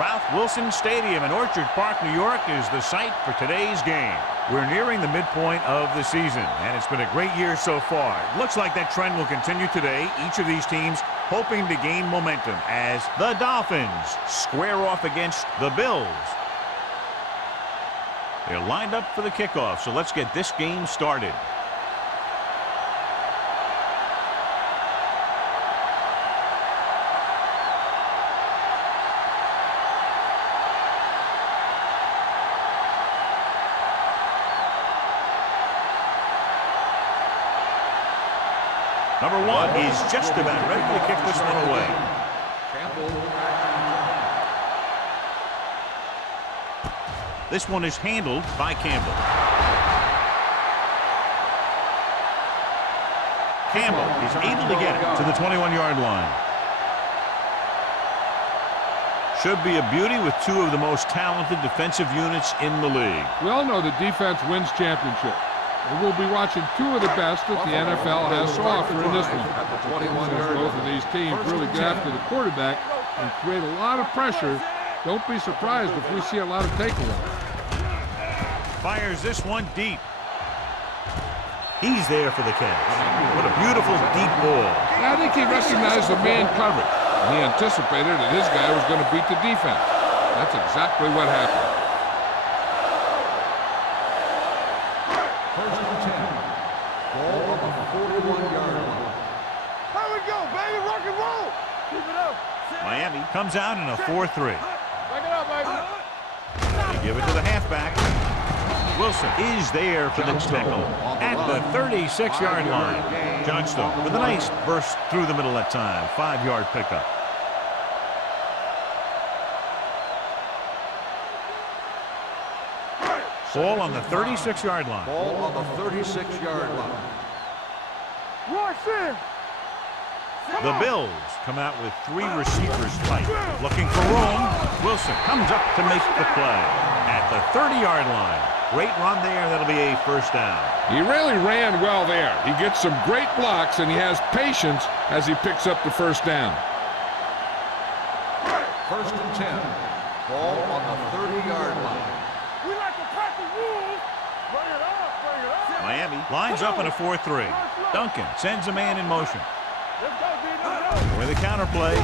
Ralph Wilson Stadium in Orchard Park, New York is the site for today's game. We're nearing the midpoint of the season, and it's been a great year so far. It looks like that trend will continue today. Each of these teams hoping to gain momentum as the Dolphins square off against the Bills. They're lined up for the kickoff, so let's get this game started. Number one is just about ready to kick this one away. This one is handled by Campbell. Campbell is able to get it to the 21-yard line. Should be a beauty with two of the most talented defensive units in the league. We all know the defense wins championships. And we'll be watching two of the best that the NFL has to offer in this one. Since both of these teams really get after the quarterback and create a lot of pressure, don't be surprised if we see a lot of takeaways. Fires this one deep. He's there for the catch. What a beautiful deep ball. I think he recognized the man coverage. He anticipated that his guy was going to beat the defense. That's exactly what happened. First and 10. Ball on the 41-yard line. Here we go, baby. Rock and roll. Keep it up. Miami comes out in a 4-3. Back it up, baby. They give it to the halfback. Wilson is there for the tackle at the 36-yard line. Johnstone with a nice burst through the middle that time. 5-yard pickup. Ball on the 36-yard line. Ball on the 36-yard line. Rush in. The Bills come out with three receivers tight. Looking for room. Wilson comes up to make the play at the 30-yard line. Great run there. That'll be a first down. He really ran well there. He gets some great blocks, and he has patience as he picks up the first down. First and 10. Ball on the 30-yard line. We like to crack the rules. Bring it up, bring it up. Miami lines up in a 4-3. Duncan sends a man in motion. Let's go, D. Let's go. With a counter play.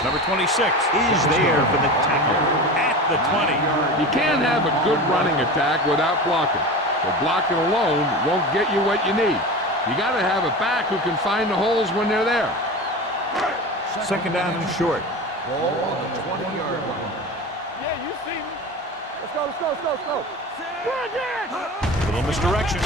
Number 26 is there for the tackle at the 20. You can't have a good running attack without blocking. But blocking alone won't get you what you need. You got to have a back who can find the holes when they're there. Second down and short. Ball on the 20-yard line. Yeah, you see me. Let's go, let's go, let's go, let's go. Good again. Little misdirection.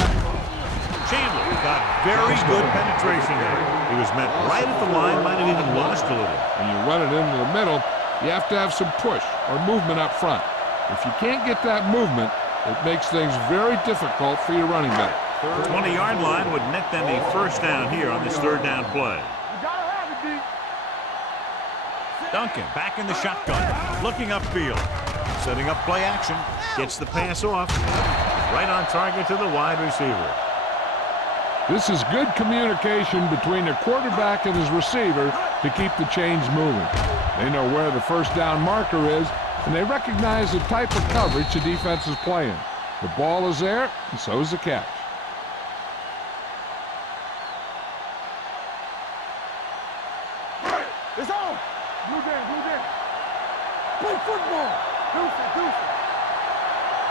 Chandler got very good penetration there. He was met right at the line, might have even lost a little. When you run it into the middle, you have to have some push or movement up front. If you can't get that movement, it makes things very difficult for your running back. The 20-yard line would net them a first down here on this third down play. You gotta have it, D. Duncan back in the shotgun, looking upfield. Setting up play action, gets the pass off. Right on target to the wide receiver. This is good communication between the quarterback and his receiver to keep the chains moving. They know where the first down marker is, and they recognize the type of coverage the defense is playing. The ball is there, and so is the catch. It's on. Blue game, blue game. Play football. Deuce it, deuce it.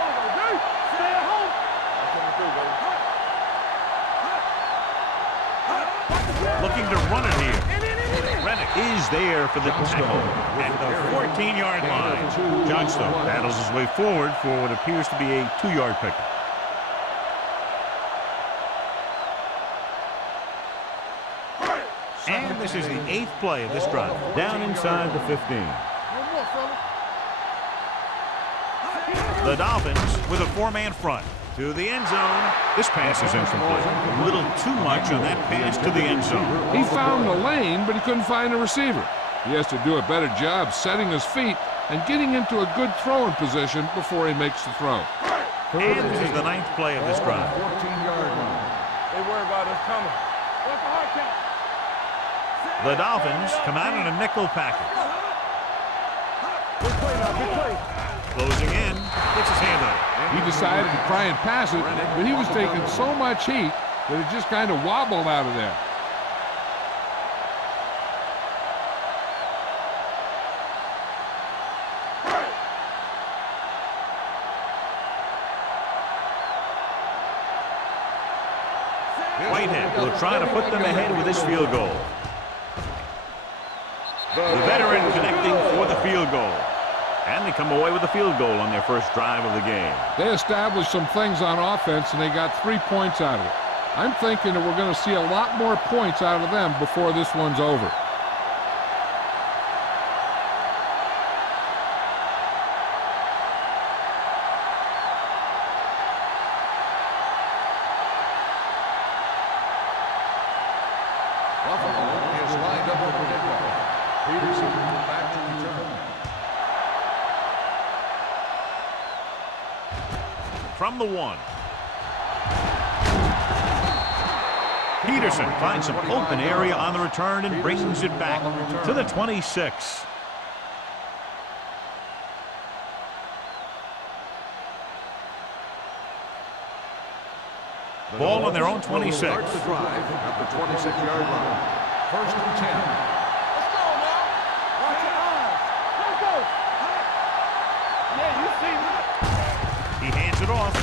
Oh, baby. Stay at home. That's what we do, baby. Looking to run it here. Rennick is there for the tackle at the 14-yard line. Johnstone battles his way forward for what appears to be a 2-yard pickup. And this is the 8th play of this drive. Down inside the 15. The Dolphins with a 4-man front to the end zone. This pass is incomplete. A little too much on that pass to the end zone. He found the lane, but he couldn't find a receiver. He has to do a better job setting his feet and getting into a good throwing position before he makes the throw. And this is the 9th play of this drive. 14-yard line. They worry about us coming. What's the hard count? The Dolphins come out in a nickel package. Big play now, big play. Closing in. Gets his hand on it. He decided to try and pass it, but he was taking so much heat that it just kind of wobbled out of there. Whitehead will try to put them ahead with this field goal. The veteran connecting for the field goal. And they come away with a field goal on their first drive of the game. They established some things on offense, and they got 3 points out of it. I'm thinking that we're going to see a lot more points out of them before this one's over. Buffalo is lined up for the kickoff. Peterson back to return. From the 1. Peterson finds some open area on the return and brings it back to the 26. Ball on their own 26. Starts the drive at the 26-yard line. First and 10. Let's go now. Watch your eyes. Let's go. Yeah, you see me. He hands it off.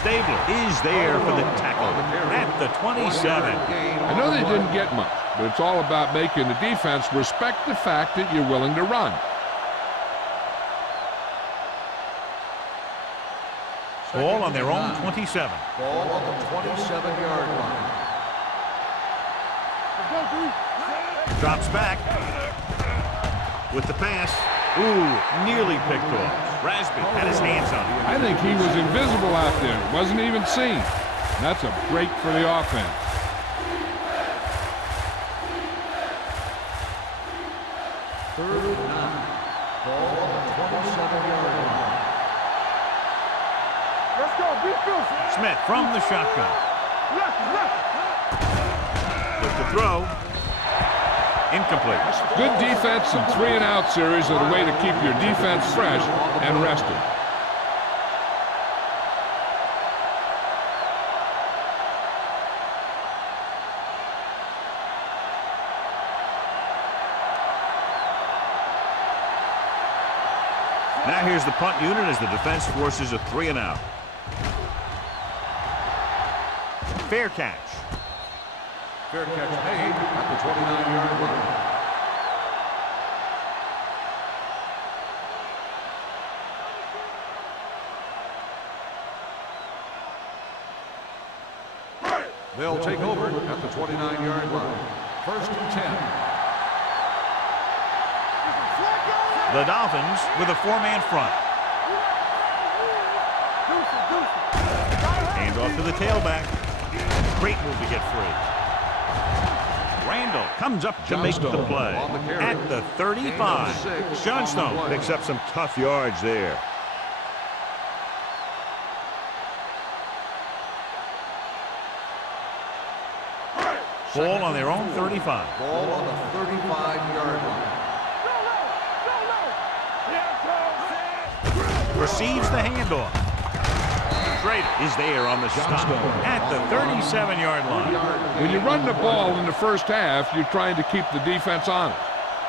Stabler is there for the tackle at the 27. I know they didn't get much, but it's all about making the defense respect the fact that you're willing to run. Ball on their own 27. Ball on the 27-yard line. Let's go, D. Drops back with the pass. Ooh, nearly picked off. Rasby had his hands on it. I think he was invisible out there. Wasn't even seen. That's a break for the offense. Third and 9. Ball on the 27-yard line. Let's go, be fierce. Smith from the shotgun. Left. With the throw. Incomplete. Good defense and 3-and-out series are the way to keep your defense fresh and rested. Now here's the punt unit as the defense forces a 3-and-out. Fair catch. Fair catch made at the 29-yard line. They'll take over at the 29-yard line. First and 10. The Dolphins with a 4-man front. Hand off to the tailback. Great move to get free. Randall comes up to make the play at the 35. Johnstone picks up some tough yards there. Ball on their own 35. Ball on the 35-yard line. Receives the handoff. Schrader is there on the stop at the 37-yard line. When you run the ball in the first half, you're trying to keep the defense honest.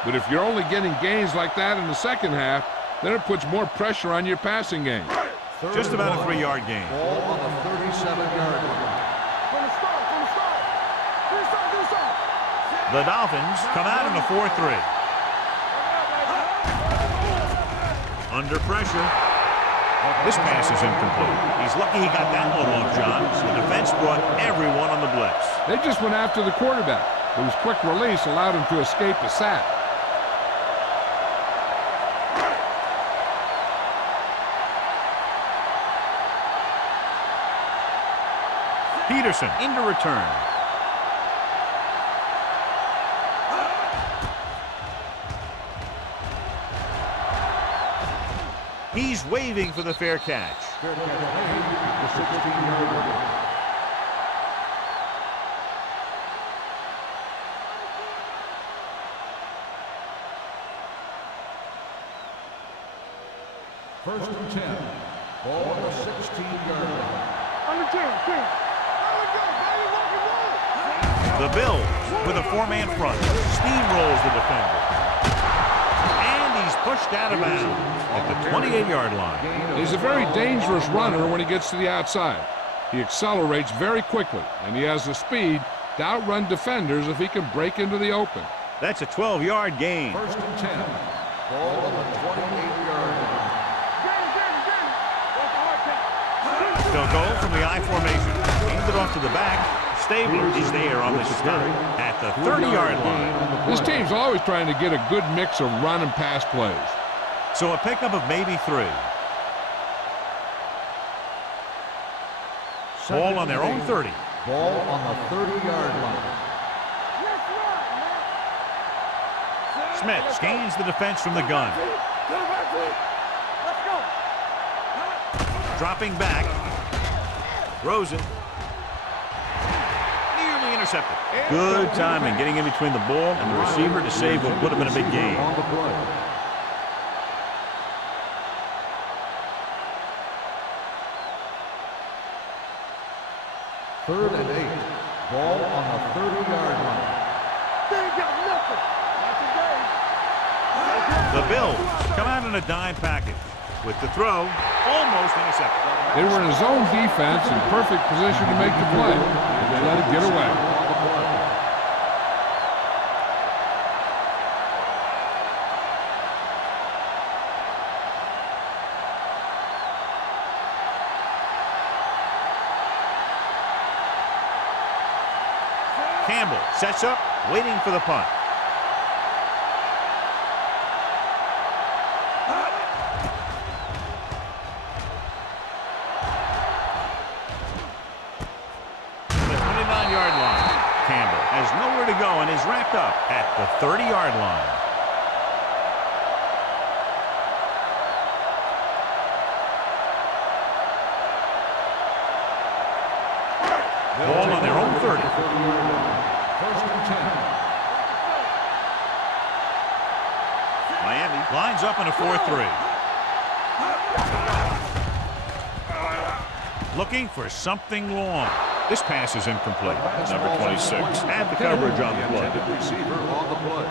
But if you're only getting gains like that in the second half, then it puts more pressure on your passing game. Just about a 3-yard gain. Ball on the 37-yard line. The Dolphins come out in a 4-3. Under pressure. This pass is incomplete. He's lucky he got that one off, John. The defense brought everyone on the blitz. They just went after the quarterback. His quick release allowed him to escape the sack. Peterson into return. He's waving for the fair catch. Fair catch made at the 16-yard line. First and 10. Ball on the 16-yard line. On the 10. There we go, baby. Rock and roll. The Bills with a four-man front. Steamrolls the defender. And he's pushed out of bounds at the 28-yard line. He's a very dangerous runner when he gets to the outside. He accelerates very quickly, and he has the speed to outrun defenders if he can break into the open. That's a 12-yard gain. First and 10. Ball on the 28-yard line. They'll go from the I formation. Aimed it off to the back. Stabler is there on the stop at the 30-yard line. This team's always trying to get a good mix of run and pass plays. So a pickup of maybe 3. Ball on their own 30. Ball on the 30-yard line. Smith scans the defense from the gun. Let's go. Dropping back. Throws it. Nearly intercepted. Good timing getting in between the ball and the receiver to save what would have been a big gain. On the play. Third and 8. Ball on the 30-yard line. They ain't got nothing. Not today. The Bills come out in a dime package. With the throw, almost intercepted. They were in a zone defense in perfect position to make the play, and they let it get away. Campbell sets up, waiting for the punt. Has nowhere to go and is wrapped up at the 30-yard line. Ball on their own 30. First and 10. Miami lines up in a 4-3. Looking for something long. This pass is incomplete. Number 26 had the coverage on the play. Receiver on the play.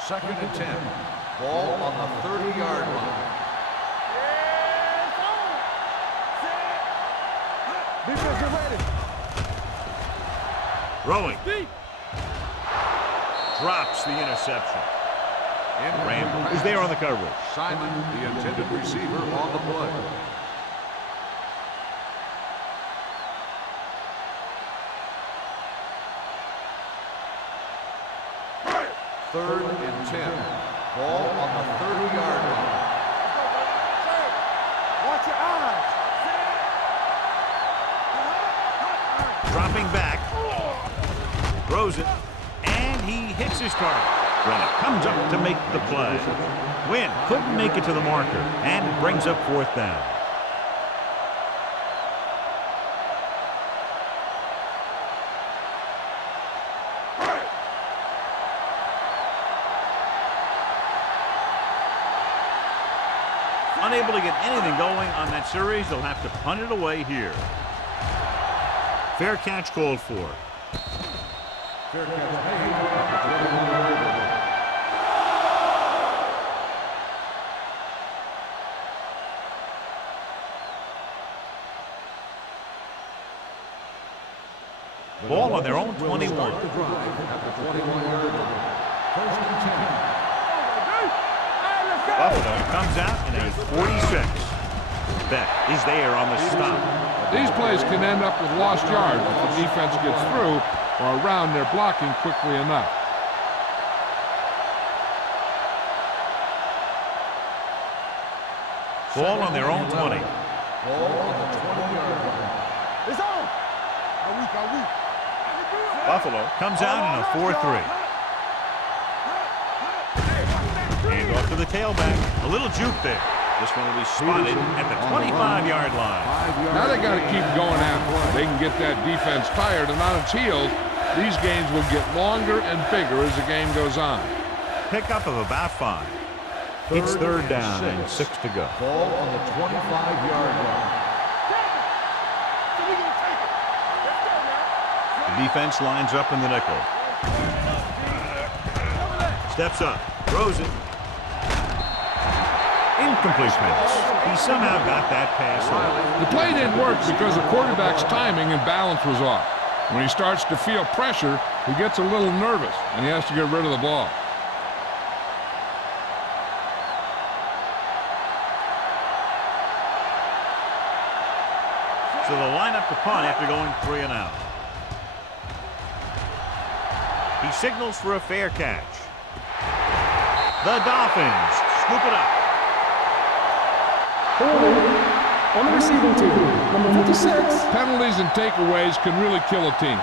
Second and 10. Ball on the 30-yard line. Defense, get ready. Throwing. Drops the interception. Randall is there on the coverage. Simon, the intended receiver, on the play. Third and 10. Ball on the 30-yard line. Watch your eyes. Dropping back. Throws it. And he hits his target. Brennan comes up to make the play. Wynn couldn't make it to the marker, and it brings up 4th down. Unable to get anything going on that series, they'll have to punt it away here. Fair catch called for. Fair catch made at the 21-yard line. Ball on their own 21. The drive at the 21-yard line. First and 10. Buffalo comes out in a 46. Beck is there on the stop. These plays can end up with lost yards if the defense gets through or around their blocking quickly enough. Ball on their own 20. Ball on the 20-yard line. It's on. Are we? Buffalo comes out in a 4-3. Hand off to the tailback. A little juke there. This one will be spotted at the 25-yard line. Now they got to keep going after it. They can get that defense tired and on its heels These games will get longer and bigger as the game goes on. Pickup of about 5. It's third down and 6 to go. Ball on the 25-yard line. The defense lines up in the nickel. Steps up, throws it. Incomplete pass. He somehow got that pass off. The play didn't work because the quarterback's timing and balance was off. When he starts to feel pressure, he gets a little nervous, and he has to get rid of the ball. So they'll line up to punt after going 3 and out. He signals for a fair catch. The Dolphins scoop it up. On the receiving team, number 56. Penalties and takeaways can really kill a team.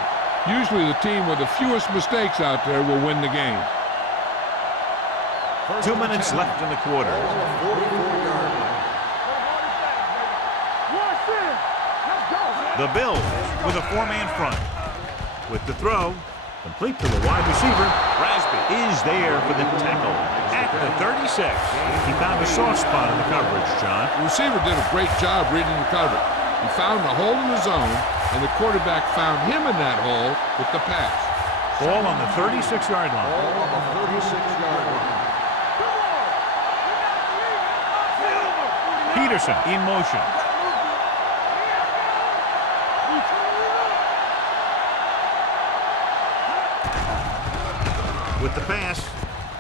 Usually the team with the fewest mistakes out there will win the game. 2 minutes left in the quarter. The Bills with a 4-man front. With the throw, complete to the wide receiver. Rasby is there for the tackle at the 36. He found a soft spot in the coverage, John. The receiver did a great job reading the coverage. He found a hole in the zone, and the quarterback found him in that hole with the pass. Ball on the 36-yard line. Ball on the 36-yard line. Peterson in motion. With the pass,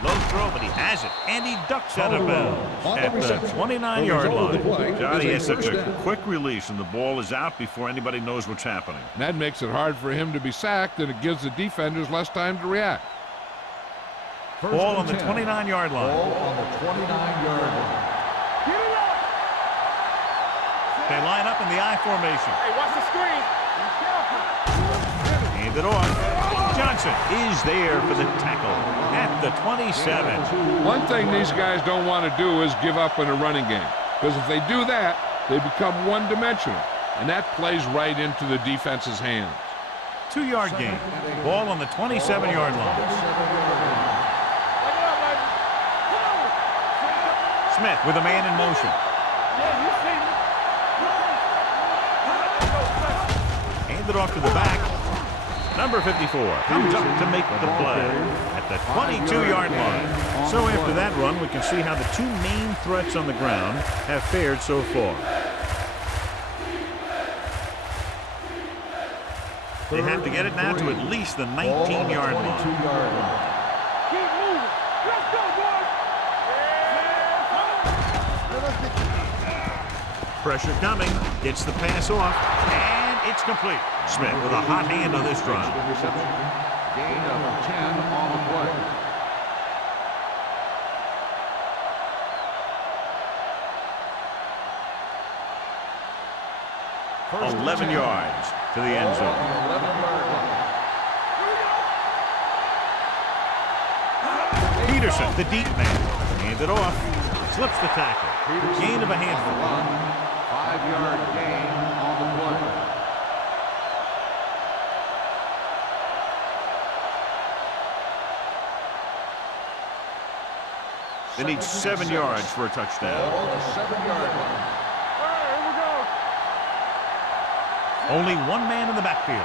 low throw, but he has it, and he ducks out of bounds at the 29-yard line. Johnny has such a quick release, and the ball is out before anybody knows what's happening. And that makes it hard for him to be sacked, and it gives the defenders less time to react. Ball on the 29-yard line. Ball on the 29-yard line. They line up in the I formation. Hey, watch the screen. Hand it off. Johnson is there for the tackle at the 27. One thing these guys don't want to do is give up in a running game, because if they do that, they become one-dimensional, and that plays right into the defense's hands. 2-yard gain. Ball on the 27-yard line. Smith with a man in motion. Hand it off to the back. Number 54 comes up to make the play at the 22-yard line. So after that run, we can see how the 2 main threats on the ground have fared so far. They have to get it now to at least the 19-yard line. Keep moving. Let's go, boys. Pressure coming. Gets the pass off. And it's complete. Smith with a hot hand on this drive. Gain of 10 on the play. First 11 yards to the end zone. 11-yard line. Peterson, the deep man. Hand it off. Slips the tackle. Gain of a handful. 5-yard gain on the play. They need 7 yards for a touchdown. Ball on the 7-yard line. Here we go. Only one man in the backfield.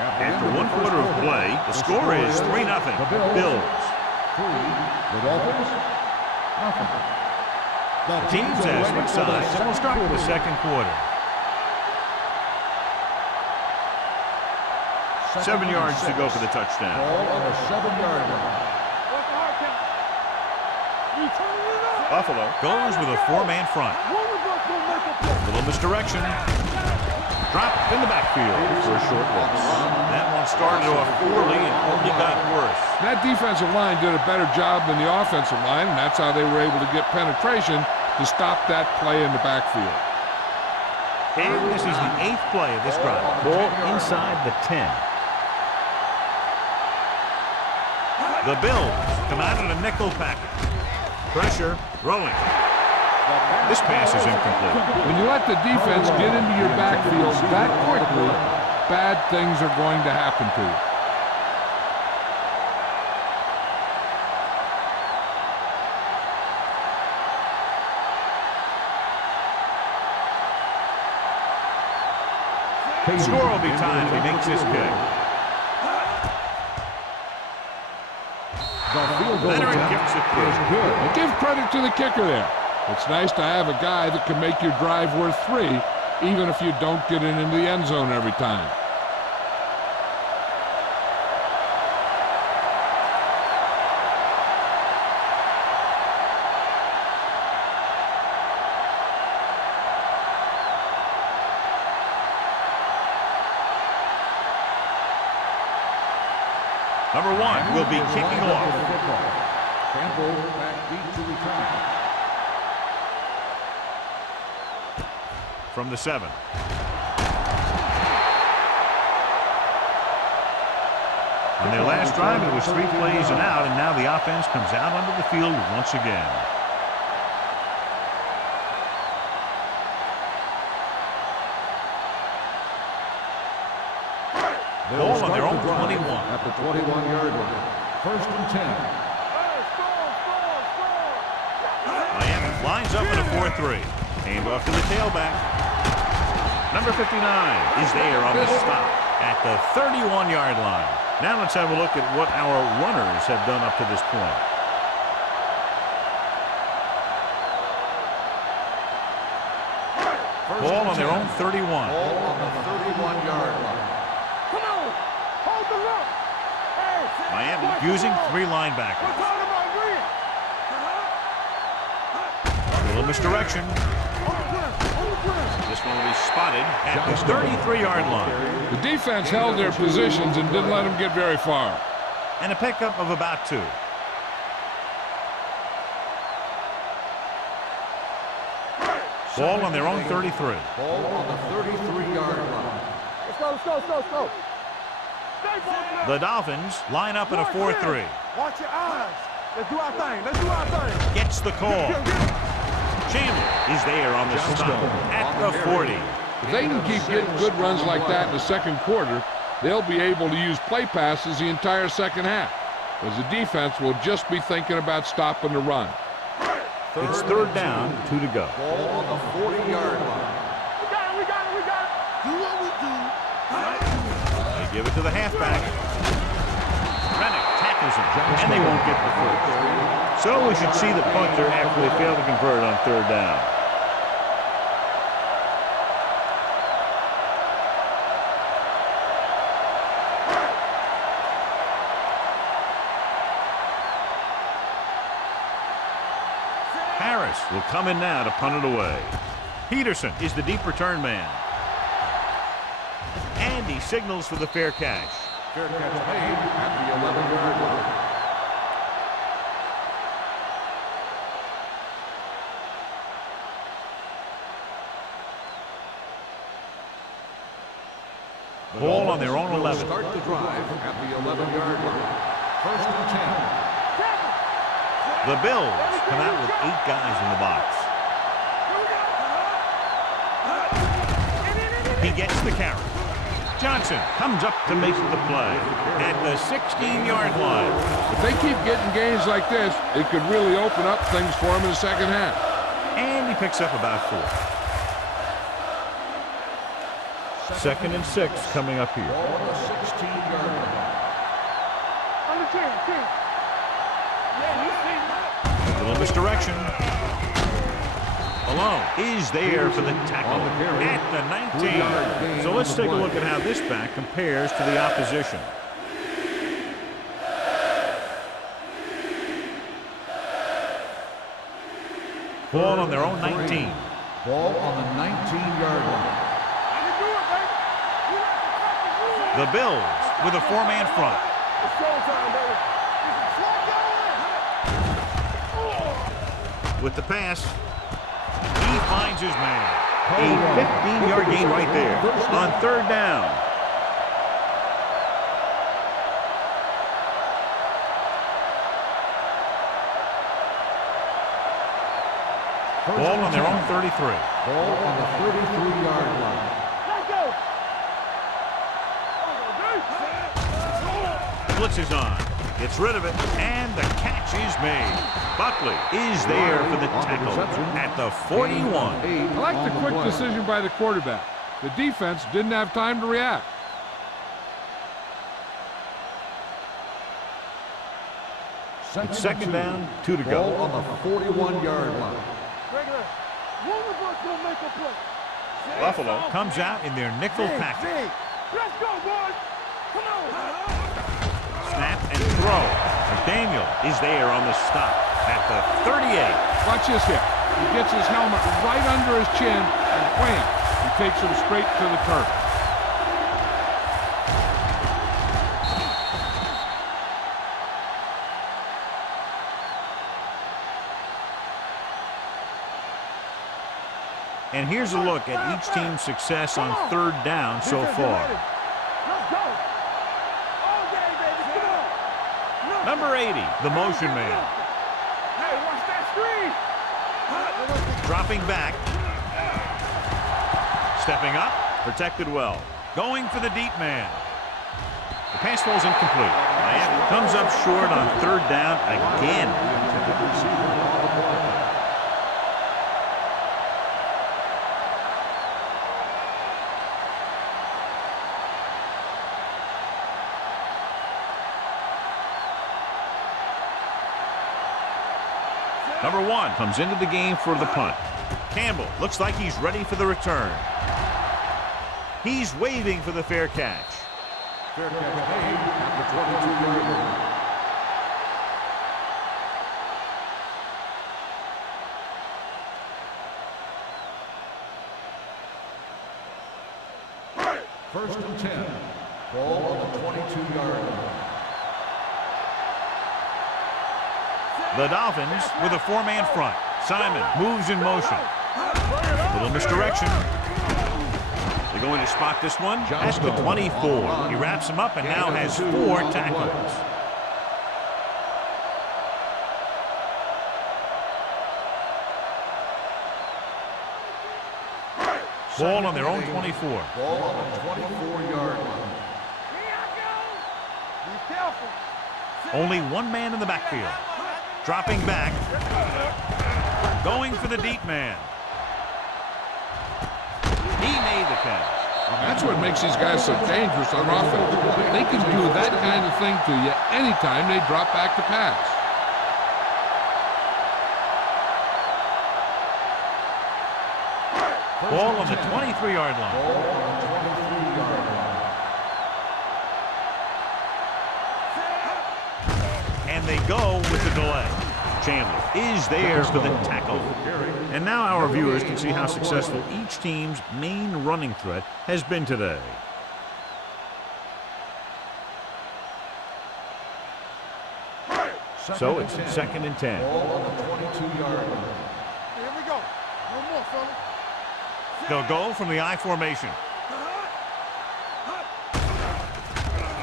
After 1 quarter of play, the score is 3-0. Bills. 3. The Dolphins. Nothing. The teams have switched sides, and we'll start with the second quarter. 7 yards to go for the touchdown. Ball on the 7-yard line. What's the hard count? We turning it up. Buffalo goes with a 4-man front. One of us will make a play. Little misdirection. Drop in the backfield for a short loss. That one started off poorly and only got worse. That defensive line did a better job than the offensive line, and that's how they were able to get penetration to stop that play in the backfield. And this is the 8th play of this drive. Ball inside the 10. The Bills come out in a nickel package. Pressure, rolling. This pass is incomplete. When you let the defense get into your backfield that quickly, bad things are going to happen to you. The score will be tied if he makes this kick. Leonard gets it through. And give credit to the kicker there. It's nice to have a guy that can make your drive worth 3, even if you don't get it into the end zone every time. Number 1 will be kicking off. Campbell backbeat to return. From the 7. On their last drive, it was 3 plays and out, and now the offense comes out onto the field once again. Ball on their own 21. At the 21-yard line. 1st and 10. Miami lines up in a 4-3. Hand off to the tailback. Number 59 is there on the stop at the 31-yard line. Now let's have a look at what our runners have done up to this point. Ball on their own 31. Ball on the 31-yard line. Come on! Hold the look! Hey! Miami using 3 linebackers. A little misdirection. This one will be spotted at the 33-yard line. The defense held their positions and didn't let them get very far. And a pickup of about 2. Ball on their own 33. Ball on the 33-yard line. Let's go, let's go, let's go, let's go. The Dolphins line up in a 4-3. Watch your eyes. Let's do our thing. Let's do our thing. Gets the call. Chandler is there on the stop at the 40. If they can keep getting good runs like that in the second quarter, they'll be able to use play passes the entire second half, as the defense will just be thinking about stopping the run. It's 3rd down, 2 to go. Ball on the 40-yard line. We got it, we got it, we got it. Do what we do. They give it to the halfback. Rennick tackles him, and they won't get the first. So we should see the punter after they fail to convert on 3rd down. Harris will come in now to punt it away. Peterson is the deep return man. And he signals for the fair catch. Fair catch made at the 11-yard line. Ball on their own 11. Start the drive at the 11-yard line. 1st and 10. The Bills come out with 8 guys in the box. He gets the carry. Johnson comes up to make the play at the 16-yard line. If they keep getting gains like this, it could really open up things for them in the second half. And he picks up about 4. 2nd and 6 coming up here. Ball on the 16-yard line. On the 10. Yeah, you see. A little misdirection. Malone is there for the tackle at the 19. So let's take a look at how this back compares to the opposition. Ball on their own 19. Ball on the 19-yard line. The Bills with a 4-man front. It's showtime, baby. With the pass, he finds his man. A 15-yard gain right there on 3rd down. Ball on their own 33. Ball on the 33-yard line. Let's go. Blitz is on. Gets rid of it, and the catch is made. Buckley is there for the tackle at the 41. I like the quick decision by the quarterback. The defense didn't have time to react. Second down, 2 to go. Ball on the 41-yard line. Regular. One of us gonna make a play. Buffalo comes out in their nickel package. Let's go, boys. Come on. Snap and throw. McDaniel is there on the stop at the 38. Watch this here. He gets his helmet right under his chin, and wham, he takes him straight to the turf. And here's a look at each team's success on third down so far. Let's go. All day, baby. Come on. Number 80, the motion man. Hey, watch that screen. Dropping back. Stepping up. Protected well. Going for the deep man. The pass falls incomplete. Miami comes up short on third down again. Number 1 comes into the game for the punt. Campbell looks like he's ready for the return. He's waving for the fair catch. Fair catch made at the 22-yard line. First and 10. Ball on the 22-yard line. The Dolphins with a four-man front. Simon moves in motion. Little misdirection. They're going to spot this one at the 24. He wraps him up and now has 4 tackles. Ball on their own 24. Ball on the 24-yard line. Here I go. Be careful. Only one man in the backfield. Dropping back. Going for the deep man. He made the catch. That's what makes these guys so dangerous on offense. They can do that kind of thing to you anytime they drop back to pass. Ball on the 23-yard line. Ball on the 23-yard line. And they go with the delay. Chandler is there for the tackle. And now our viewers can see how successful each team's main running threat has been today. So it's 2nd and 10. Ball on the 22-yard line. Here we go. No more, fella. They'll go from the I formation.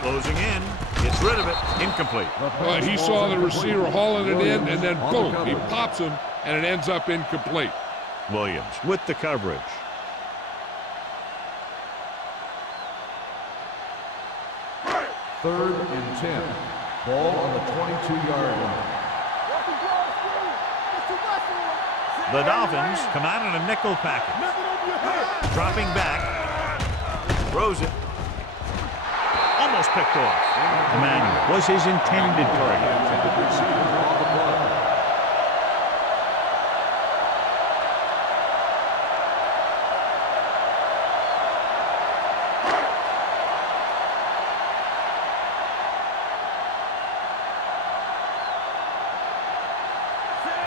Closing in. Gets rid of it. Incomplete. But he saw the receiver hauling it in, and then boom, he pops him, and it ends up incomplete. Williams with the coverage. Third and 10. Ball on the 22-yard line. The Dolphins come out in a nickel package. Dropping back. Throws it. Almost picked off. Emmanuel was his intended target.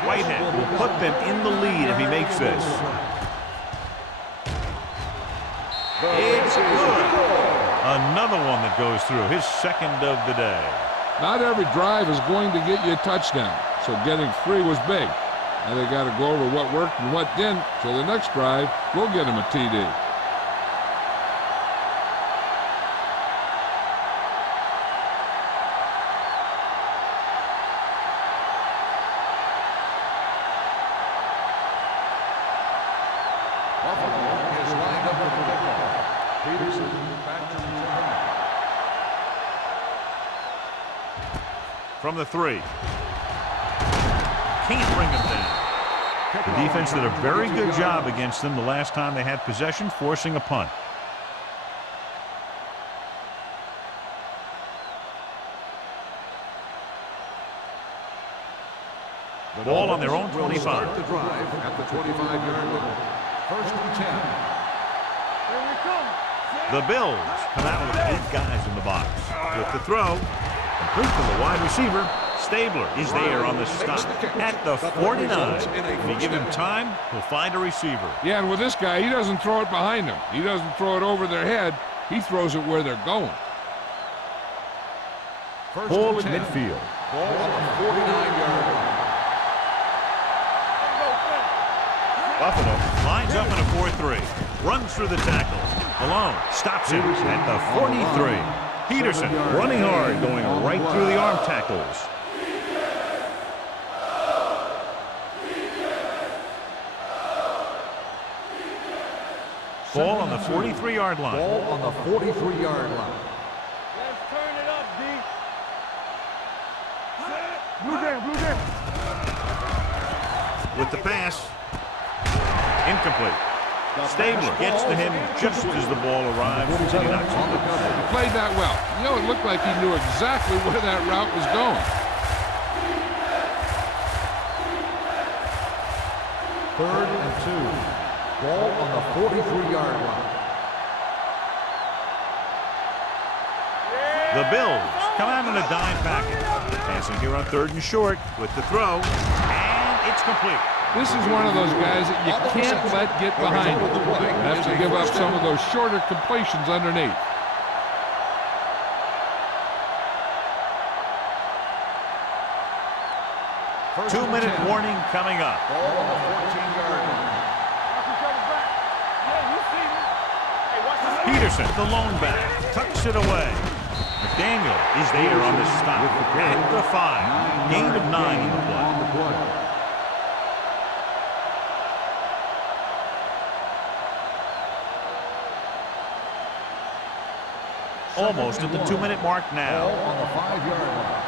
Whitehead will put them in the lead if he makes this. It's good. Another one that goes through, his second of the day. Not every drive is going to get you a touchdown, so getting 3 was big. Now they got to go over what worked and what didn't, so the next drive will get him a TD. Buffalo is lined up for the kickoff. Peterson back to return. From the 3. Can't bring him down. The defense did a very good job against them the last time they had possession, forcing a punt. Ball on their own 25. Start the drive at the 25-yard line. 1st and 10. Here we come. The Bills come out with 8 guys in the box. With the throw, complete to the wide receiver. Stabler is there on the stop at the 49. If you give him time, he'll find a receiver. Yeah, and with this guy, he doesn't throw it behind them. He doesn't throw it over their head. He throws it where they're going. Ball at midfield. Ball on the 49-yard line. Buffalo lines up in a 4-3. Runs through the tackles. Malone stops him at the 43. Peterson running hard, going right through the arm tackles. Ball on the 43-yard line. Ball on the 43-yard line. Let's turn it up, D. Blue down, blue down. With the pass. Incomplete. Stabler gets to him just as the ball arrives. And he knocks him loose. He played that well. You know, it looked like he knew exactly where that route was going. 3rd and 2. Ball on the 43-yard line. The Bills come out in a dime package. Passing here on 3rd and short with the throw. And it's complete. This is one of those guys that you can't let get behind you. You have to give up some of those shorter completions underneath. Two-minute warning coming up. Ball on the 14-yard line. Peterson, the lone back, tucks it away. McDaniel is there on the stop at the 5. Gain of 9 in the play. Almost at the 2-minute mark now. Ball on the 5-yard line.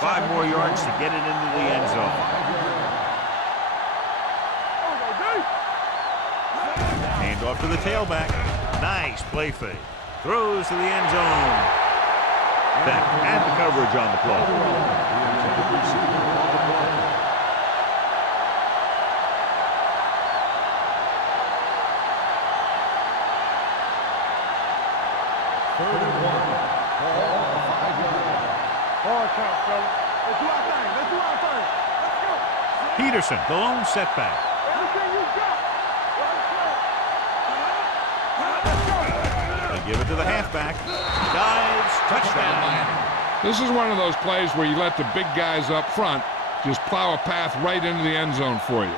5 more yards to get it into the end zone. Hand off to the tailback. Nice play fake. Throws to the end zone. Beck had the coverage on the play. Peterson, the lone setback. They give it to the halfback. Dives, touchdown. This is one of those plays where you let the big guys up front just plow a path right into the end zone for you.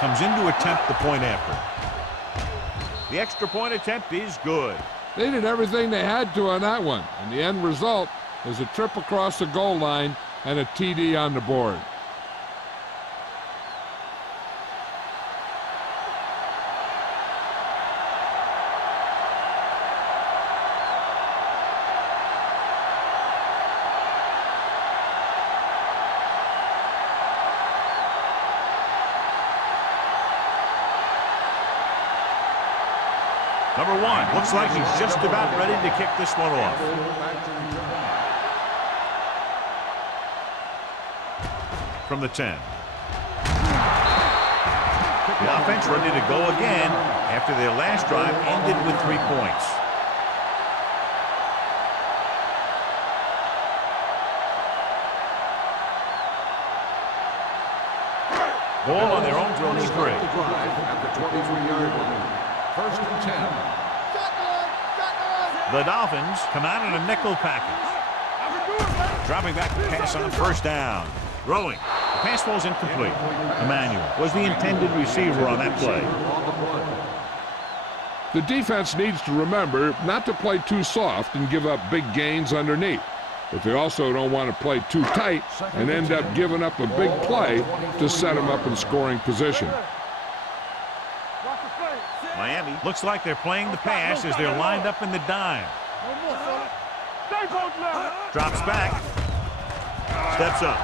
Comes in to attempt the point after. The extra point attempt is good. They did everything they had to on that one, and the end result is a trip across the goal line and a TD on the board. Number 1 looks like he's just about ready to kick this one off. From the 10. The offense ready to go again after their last drive ended with 3 points. Ball on their own 23. At the 23-yard line. First and 10. The Dolphins come out in a nickel package. Dropping back to pass on first down. Throwing. The pass falls incomplete. Emmanuel was the intended receiver on that play. The defense needs to remember not to play too soft and give up big gains underneath. But they also don't want to play too tight and end up giving up a big play to set them up in scoring position. Miami looks like they're playing the pass as they're lined up in the dime. Drops back. Steps up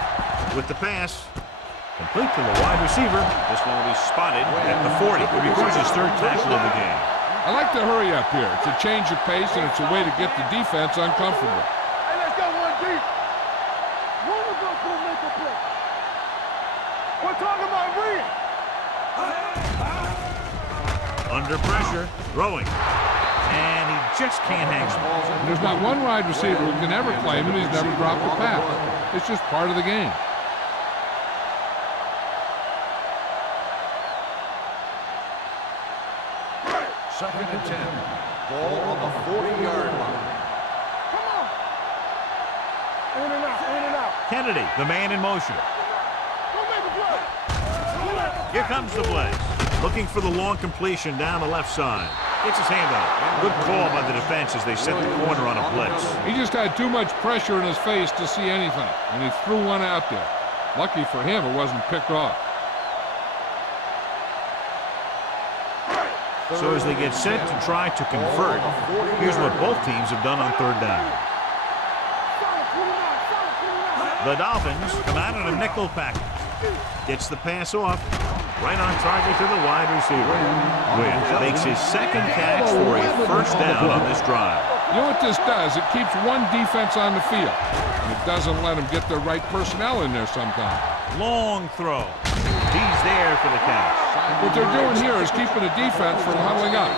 with the pass. Complete to the wide receiver. This one will be spotted at the 40. It records his third tackle of the game. I like to hurry up here. It's a change of pace, and it's a way to get the defense uncomfortable. Hey, let's go one deep. One of us will make a play. We're talking about Reed. Under pressure, throwing. And he just can't hang on. There's not one wide receiver who can ever claim it. He's never dropped a pass. It's just part of the game. Second and 10. Ball on the 40-yard line. Come on. In and out, in and out. Kennedy, the man in motion. Go make a play. Here comes the blitz. Looking for the long completion down the left side. Gets his hand out. Good call by the defense as they set the corner on a blitz. He just had too much pressure in his face to see anything, and he threw one out there. Lucky for him, it wasn't picked off. So as they get set to try to convert, here's what both teams have done on third down. The Dolphins come out in a nickel package. Gets the pass off. Right on target to the wide receiver. Wynn makes his second catch for a first down on this drive. You know what this does? It keeps one defense on the field. And it doesn't let them get the right personnel in there sometimes. Long throw. He's there for the catch. What they're doing here is keeping the defense from huddling up.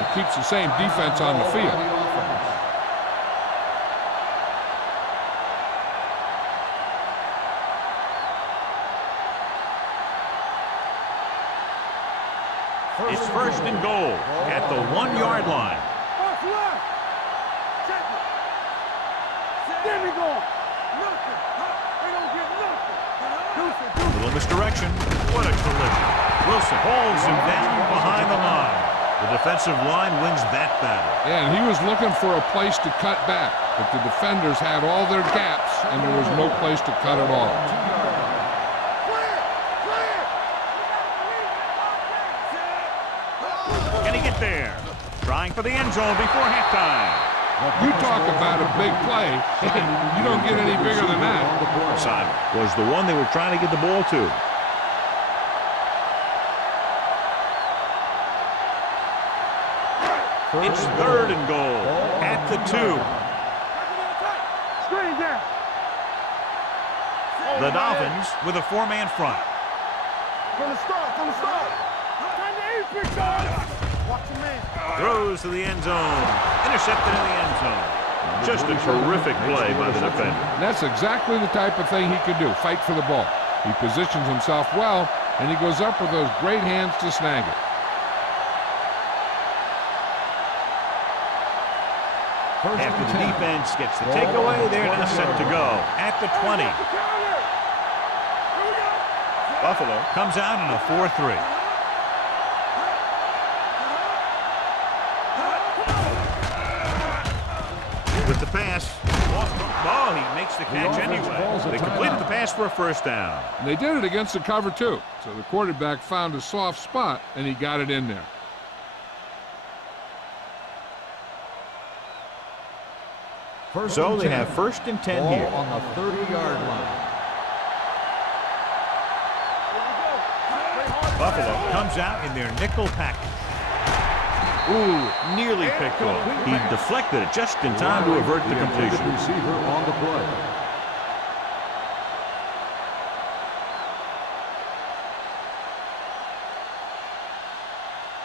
It keeps the same defense on the field. It's first and goal at the 1-yard line. What's left? Check it. There we go. Nothing. They don't get nothing. Little misdirection. What a collision. Wilson holds him down behind the line. The defensive line wins that battle. Yeah, and he was looking for a place to cut back, but the defenders had all their gaps, and there was no place to cut at all. Can he get there? Trying for the end zone before halftime. You talk about a big play, you don't get any bigger than that. Simon was the one they were trying to get the ball to. It's third and goal at the 2. Screen down. The Dolphins with a 4-man front. From the start, from the start. Time to eat, big dog. Watch your man. Throws to the end zone. Intercepted in the end zone. Just a terrific play by the defender. And that's exactly the type of thing he can do, fight for the ball. He positions himself well, and he goes up with those great hands to snag it. After the defense gets the takeaway, they're now set to go at the 20. Buffalo comes out in a 4-3. With the pass. Oh, he makes the catch anyway. They completed the pass for a first down. And they did it against the cover, too. So the quarterback found a soft spot, and he got it in there. So they have first and 10 here. On the 30-yard line. Buffalo comes out in their nickel package. Ooh, nearly picked off. He deflected it just in time to avert the completion. Receiver on the play.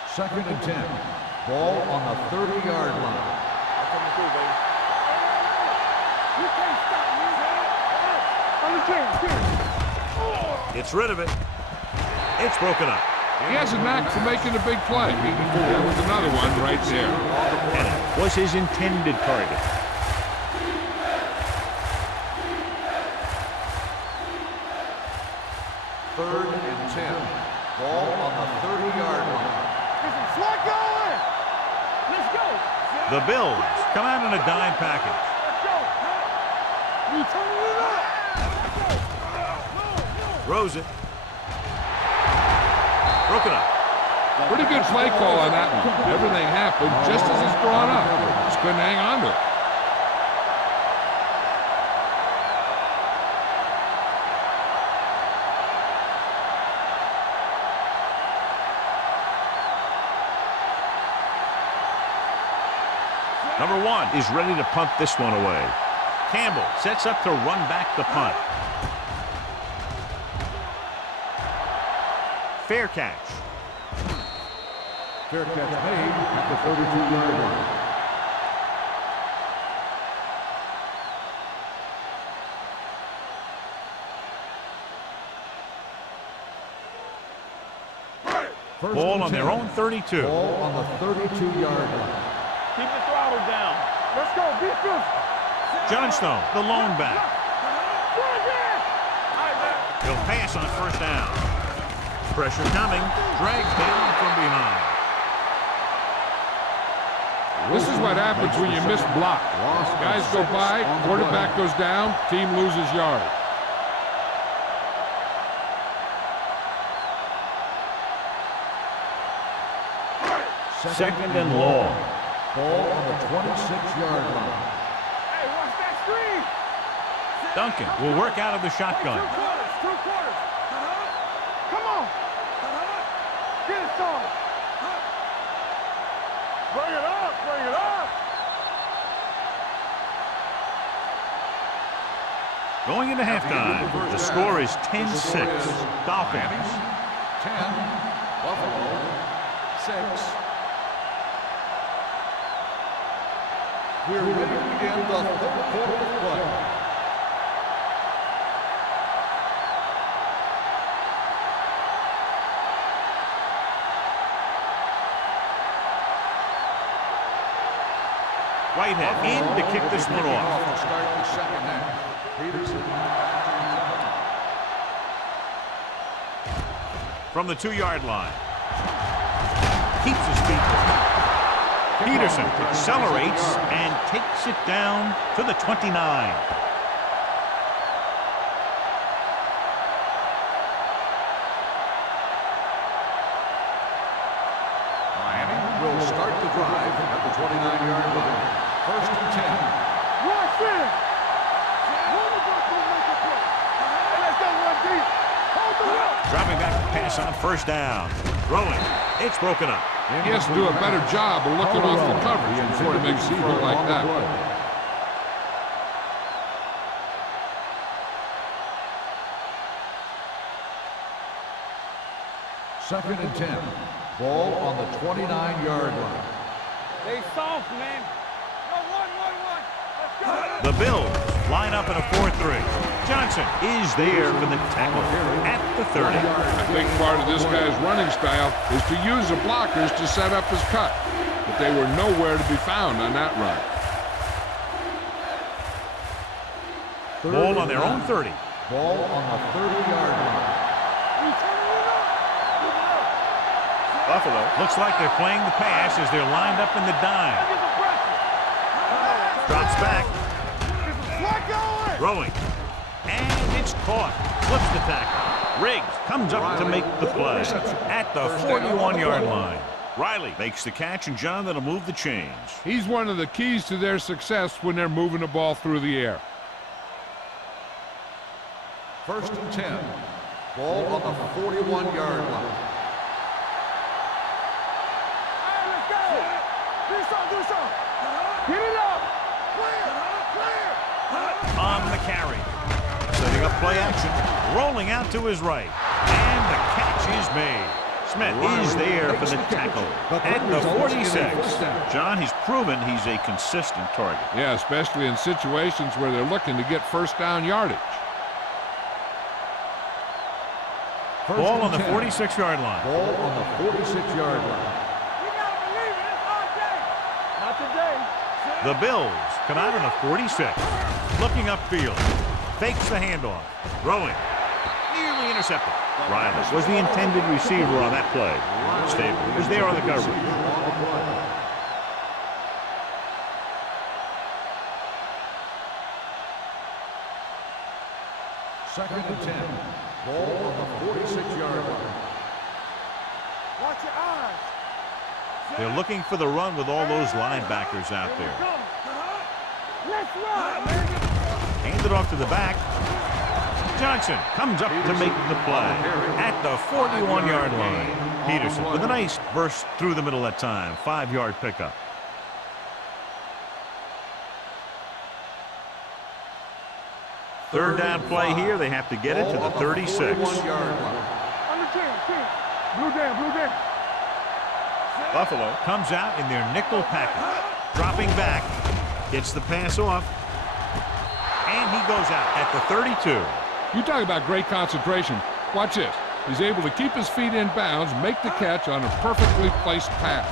Second and 10. Ball on the 30-yard line. You can't stop me. On the team. Gets rid of it. It's broken up. He has a knack for making a big play. There was another one right there. And it was his intended target. Third and 10. Ball on the 30-yard line. Slide going! Let's go! The Bills come out in a dime package. Let's go! You turning it up! Throws it. Broken up. Pretty good play call on that one. Everything happened just as it's brought up. Just couldn't hang on to it. Number 1 is ready to punt this one away. Campbell sets up to run back the punt. Fair catch. Fair catch made at the 32-yard line. Ball on their own 32. Ball on the 32-yard line. Keep the throttle down. Let's go, defense! Johnstone, the lone back. He'll pass on first down. Pressure coming. Dragged down from behind. This is what happens when you miss block. Guys go by, quarterback goes down, team loses yard. Second and long. Ball on the 26-yard line. Hey, watch that screen! Duncan will work out of the shotgun. Two quarters! Come on! Get it started! Bring it up! Bring it up! Going into halftime, the score is 10-6. Dolphins. 10. Buffalo. 6. We're in the third quarter of play. Whitehead in to kick this one off. To start the second half. Peterson. From the 2-yard line. Keeps his feet. Peterson accelerates and takes it down to the 29. Miami will start the drive at the 29-yard line. First and 10. Rush in! Hey, let's go, one deep! Hold the rope! Dropping back to pass on first down. Rolling. It's broken up. He has to do a better job of looking off the coverage before he makes a throw like that. Second and 10. Ball on the 29-yard line. They soft, man. No, one. Let's go. The Bills line up in a 4-3. Johnson is there for the tackle at the 30. A big part of this guy's running style is to use the blockers to set up his cut, but they were nowhere to be found on that run. Ball on their own 30. Ball on the 30-yard line. Buffalo looks like they're playing the pass as they're lined up in the dime. Drops back. Throwing. And it's caught. Flips the tackle. Riggs comes up to make the play at the 41-yard line. Riley makes the catch, and John, that'll move the chains. He's one of the keys to their success when they're moving the ball through the air. First and 10. Ball on the 41-yard line. Hey, let's go! Do something! Get it up! Clear! On the carry. Setting up play action. Rolling out to his right. And the catch is made. Smith is there for the tackle at the 46. John, he's proven he's a consistent target. Yeah, especially in situations where they're looking to get first down yardage. Ball on the 46-yard line. Ball on the 46-yard line. You gotta believe it. It's our day. Not today. The Bills come out on the 46. Looking upfield. Fakes the handoff. Throwing. Nearly intercepted. Riley was the intended receiver on that play. Stable was there on the coverage. Second and 10. Ball on the 46-yard line. Watch your eyes. They're looking for the run with all those linebackers out there. Let's run, man. Hand it off to the back. Johnson comes up to make the play at the 41-yard line. Peterson with a nice burst through the middle that time. 5-yard pickup. Third down play here. They have to get it to the 36. Blue jam. Buffalo comes out in their nickel package. Dropping back. Gets the pass off. And he goes out at the 32. You talk about great concentration. Watch this. He's able to keep his feet in bounds, make the catch on a perfectly placed pass.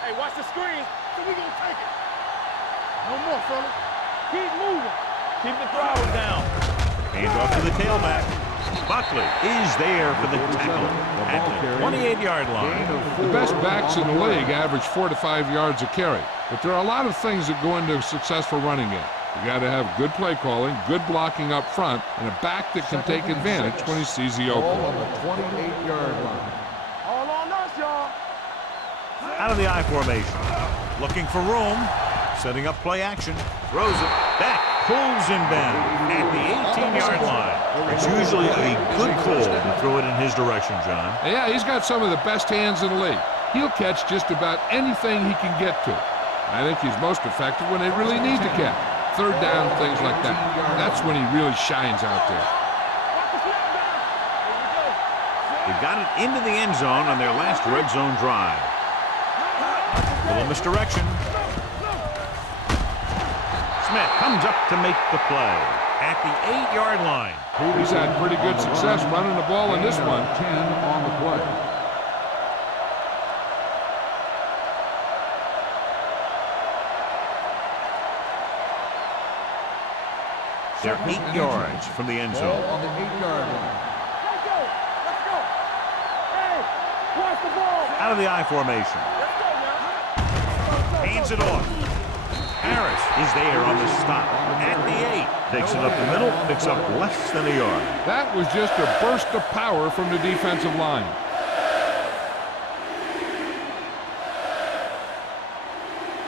Hey, watch the screen. So we gonna take it. No more, fellas. Keep moving. Keep the throttle down. Hand off to the tailback. Buckley is there for the tackle at the 28-yard line. The best backs in the league average 4 to 5 yards a carry. But there are a lot of things that go into a successful running game. You got to have good play calling, good blocking up front, and a back that can take advantage when he sees the Ball opening. on the 28-yard line. All on us, y'all. Out of the I formation. Looking for room. Setting up play action. Throws it back. Pulls him down at the 18-yard line. It's usually a good call to throw it in his direction, John. Yeah, he's got some of the best hands in the league. He'll catch just about anything he can get to. I think he's most effective when they really need to catch. Third down, things like that. That's when he really shines out there. They got it into the end zone on their last red zone drive. Little misdirection. Smith comes up to make the play at the 8-yard line. He's had pretty good success running the ball in this one. 10 on the play. They're 8 yards from the end Ball zone. on the 8-yard line. Let's go. Hey, watch the ball. Out of the I formation. Let's go now. Hands it off. Harris is there on the stop at the 8. Takes it up the middle, picks up less than a yard. That was just a burst of power from the defensive line.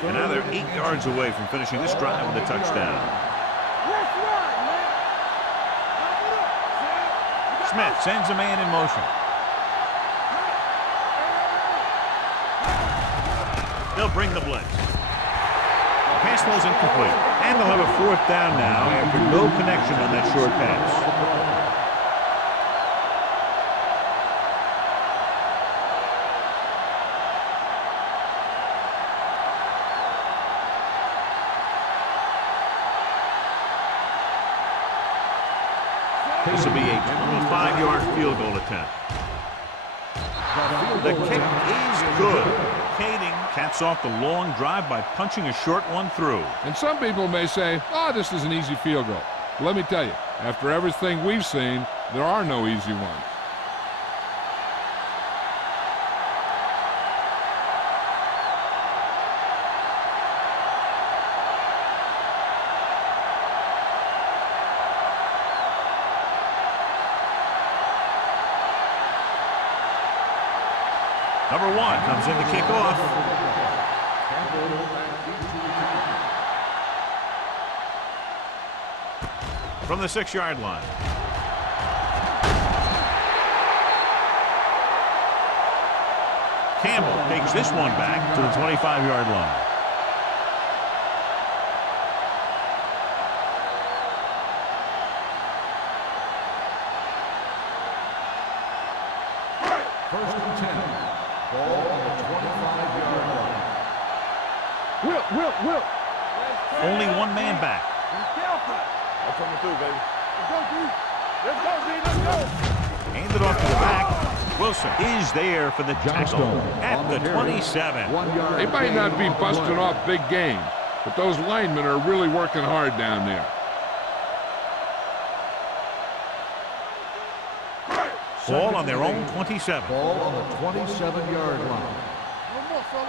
And now they're 8 yards away from finishing this drive with a touchdown. Let's run, man. Smith sends a man in motion. They'll bring the blitz. Pass ball's incomplete. And they'll have a 4th down now after no connection on that short pass. This will be a 25-yard field goal attempt. The kick is good. Kading caps off the long drive by punching a short one through. And some people may say, oh, this is an easy field goal. Let me tell you, after everything we've seen, there are no easy ones. Number 1 comes in to kick off. From the 6-yard line. Campbell takes this one back to the 25-yard line. First and 10. Ball on the 25-yard line. Will. Only one man back. Be careful. I'm coming through, baby. Let's go, D. Let's go. Handed off to the back. Wilson is there for the tackle at the 27. 1 yard. They might not be busting off big games, but those linemen are really working hard down there. Ball on their own 27. Ball on the 27-yard line. One more, fella.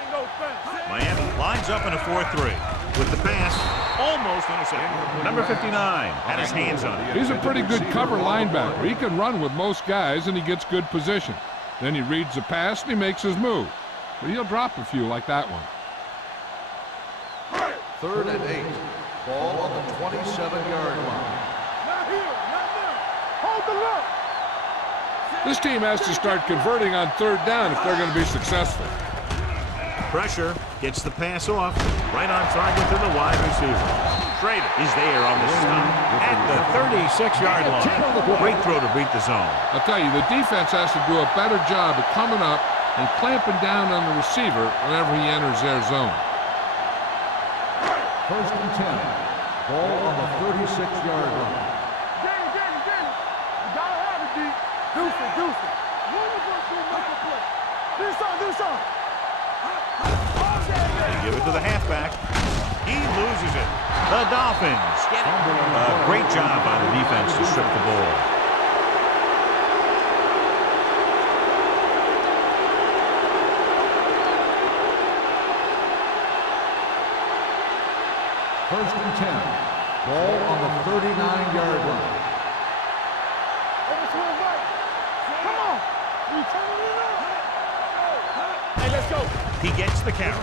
Ain't no fence. Miami lines up in a 4-3 with the pass almost intercepted. Number 59 had his hands on it. He's a pretty good cover linebacker. He can run with most guys, and he gets good position. Then he reads the pass, and he makes his move. But he'll drop a few like that one. 3rd and 8. Ball on the 27-yard line. Not here. Not now. Hold the look. This team has to start converting on 3rd down if they're going to be successful. Pressure gets the pass off right on target to the wide receiver. Schrader is there on the stop at the 36-yard line. Great throw to beat the zone. I'll tell you, the defense has to do a better job of coming up and clamping down on the receiver whenever he enters their zone. First and 10. Ball on the 36-yard line. Get it. You gotta have it, D. Deuce it. One of us will make a play. Do something. They give it to the halfback. He loses it. The Dolphins get it. A great job by the defense to strip the ball. First and 10. Ball on the 39-yard line. Over to his right. Come on. We turning it up. Hey, let's go. He gets the carry.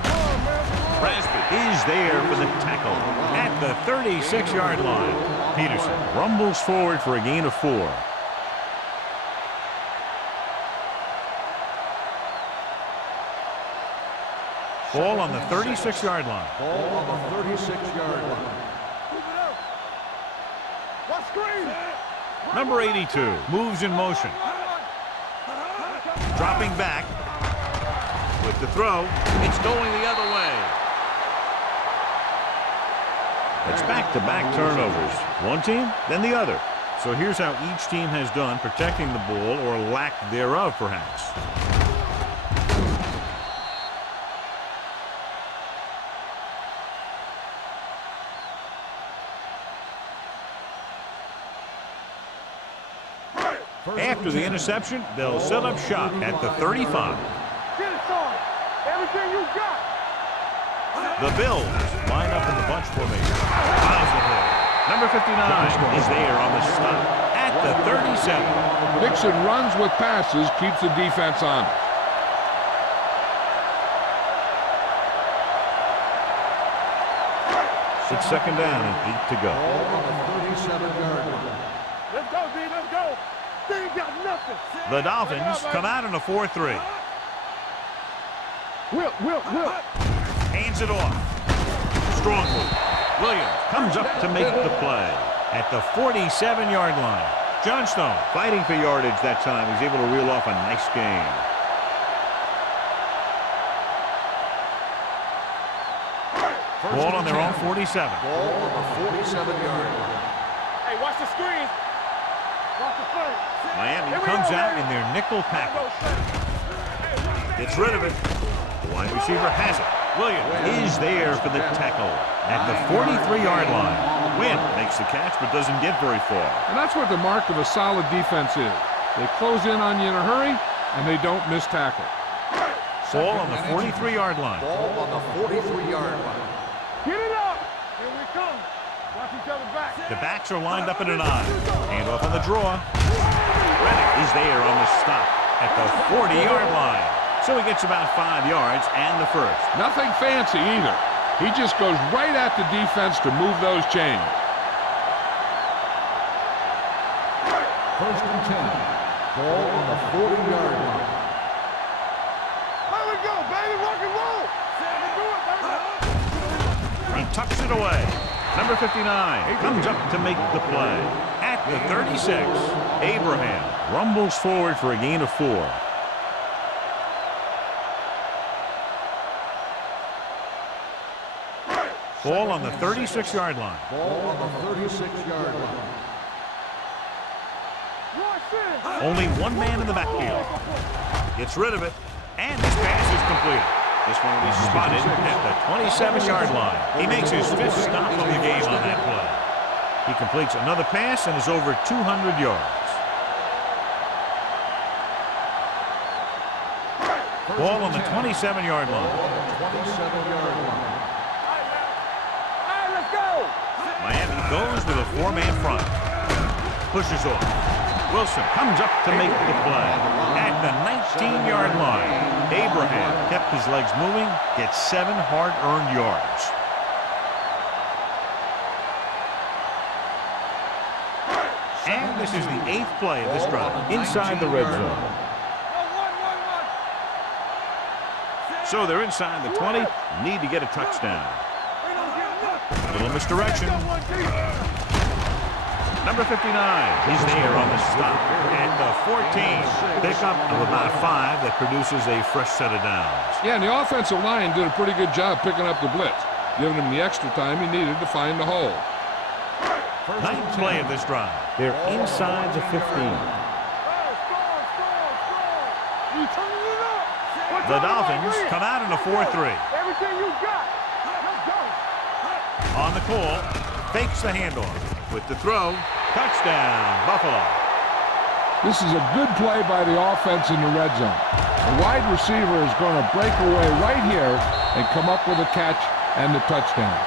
Rasby is there for the tackle at the 36-yard line. Peterson rumbles forward for a gain of 4. Ball on the 36-yard line. Ball on the 36-yard line. Move it up. What screen? Number 82 moves in motion. Dropping back with the throw. It's going the other way. It's back-to-back turnovers. One team, then the other. So here's how each team has done protecting the ball, or lack thereof, perhaps. After the interception, they'll set up shop at the 35. Get it, son. Everything you got. The Bills line up in the bunch formation. Miles ahead. Number 59 is there on the stop at the 37. Dixon runs with passes, keeps the defense honest. It's 2nd down and 8 to go. Ball on the 37-yard line. Let's go, D. Let's go. They ain't got nothing. The Dolphins come out in a 4-3. Will. Hands it off. Strong move. Williams comes up to make the play at the 47-yard line. Johnstone fighting for yardage that time. He's able to reel off a nice gain. Ball on their own 47. Ball on the 47-yard line. Hey, watch the screen. Watch the play. Miami comes out in their nickel package. Gets rid of it. The wide receiver has it. Williams is there for the tackle at the 43-yard line. Wynn makes the catch but doesn't get very far. And that's what the mark of a solid defense is. They close in on you in a hurry, and they don't miss tackle. Ball on the 43-yard line. Ball on the 43-yard line. Get it up. Here we come. Watch each other back. The backs are lined up in an I. Hand off on the draw. Reddick is there on the stop at the 40-yard line. So he gets about 5 yards and the first. Nothing fancy either. He just goes right at the defense to move those chains. First and 10. Ball on the 40-yard line. There we go, baby. Rock and roll. Let's do it, baby. He tucks it away. Number 59 comes up to make the play at the 36. Abraham rumbles forward for a gain of 4. Ball on the 36-yard line. Ball on the 36-yard line. Only one man in the backfield. Gets rid of it, and this pass is completed. This one will be spotted at the 27-yard line. He makes his 5th stop of the game on that play. He completes another pass and is over 200 yards. Ball on the 27-yard line. Miami goes with a 4-man front. Pushes off. Wilson comes up to make the play. At the 19-yard line, Abraham kept his legs moving, gets 7 hard-earned yards. And this is the 8th play of this drive inside the red zone. So they're inside the 20, need to get a touchdown. A little misdirection. Number 59, he's there on the stop at the 14. Pickup of about 5 that produces a fresh set of downs. Yeah, and the offensive line did a pretty good job picking up the blitz, giving him the extra time he needed to find the hole. 9th play of this drive. They're inside the 15. The Dolphins come out in a 4-3. Everything you got. Let's go. On the call, fakes the handoff. With the throw, touchdown, Buffalo. This is a good play by the offense in the red zone. The wide receiver is going to break away right here and come up with a catch and the touchdown.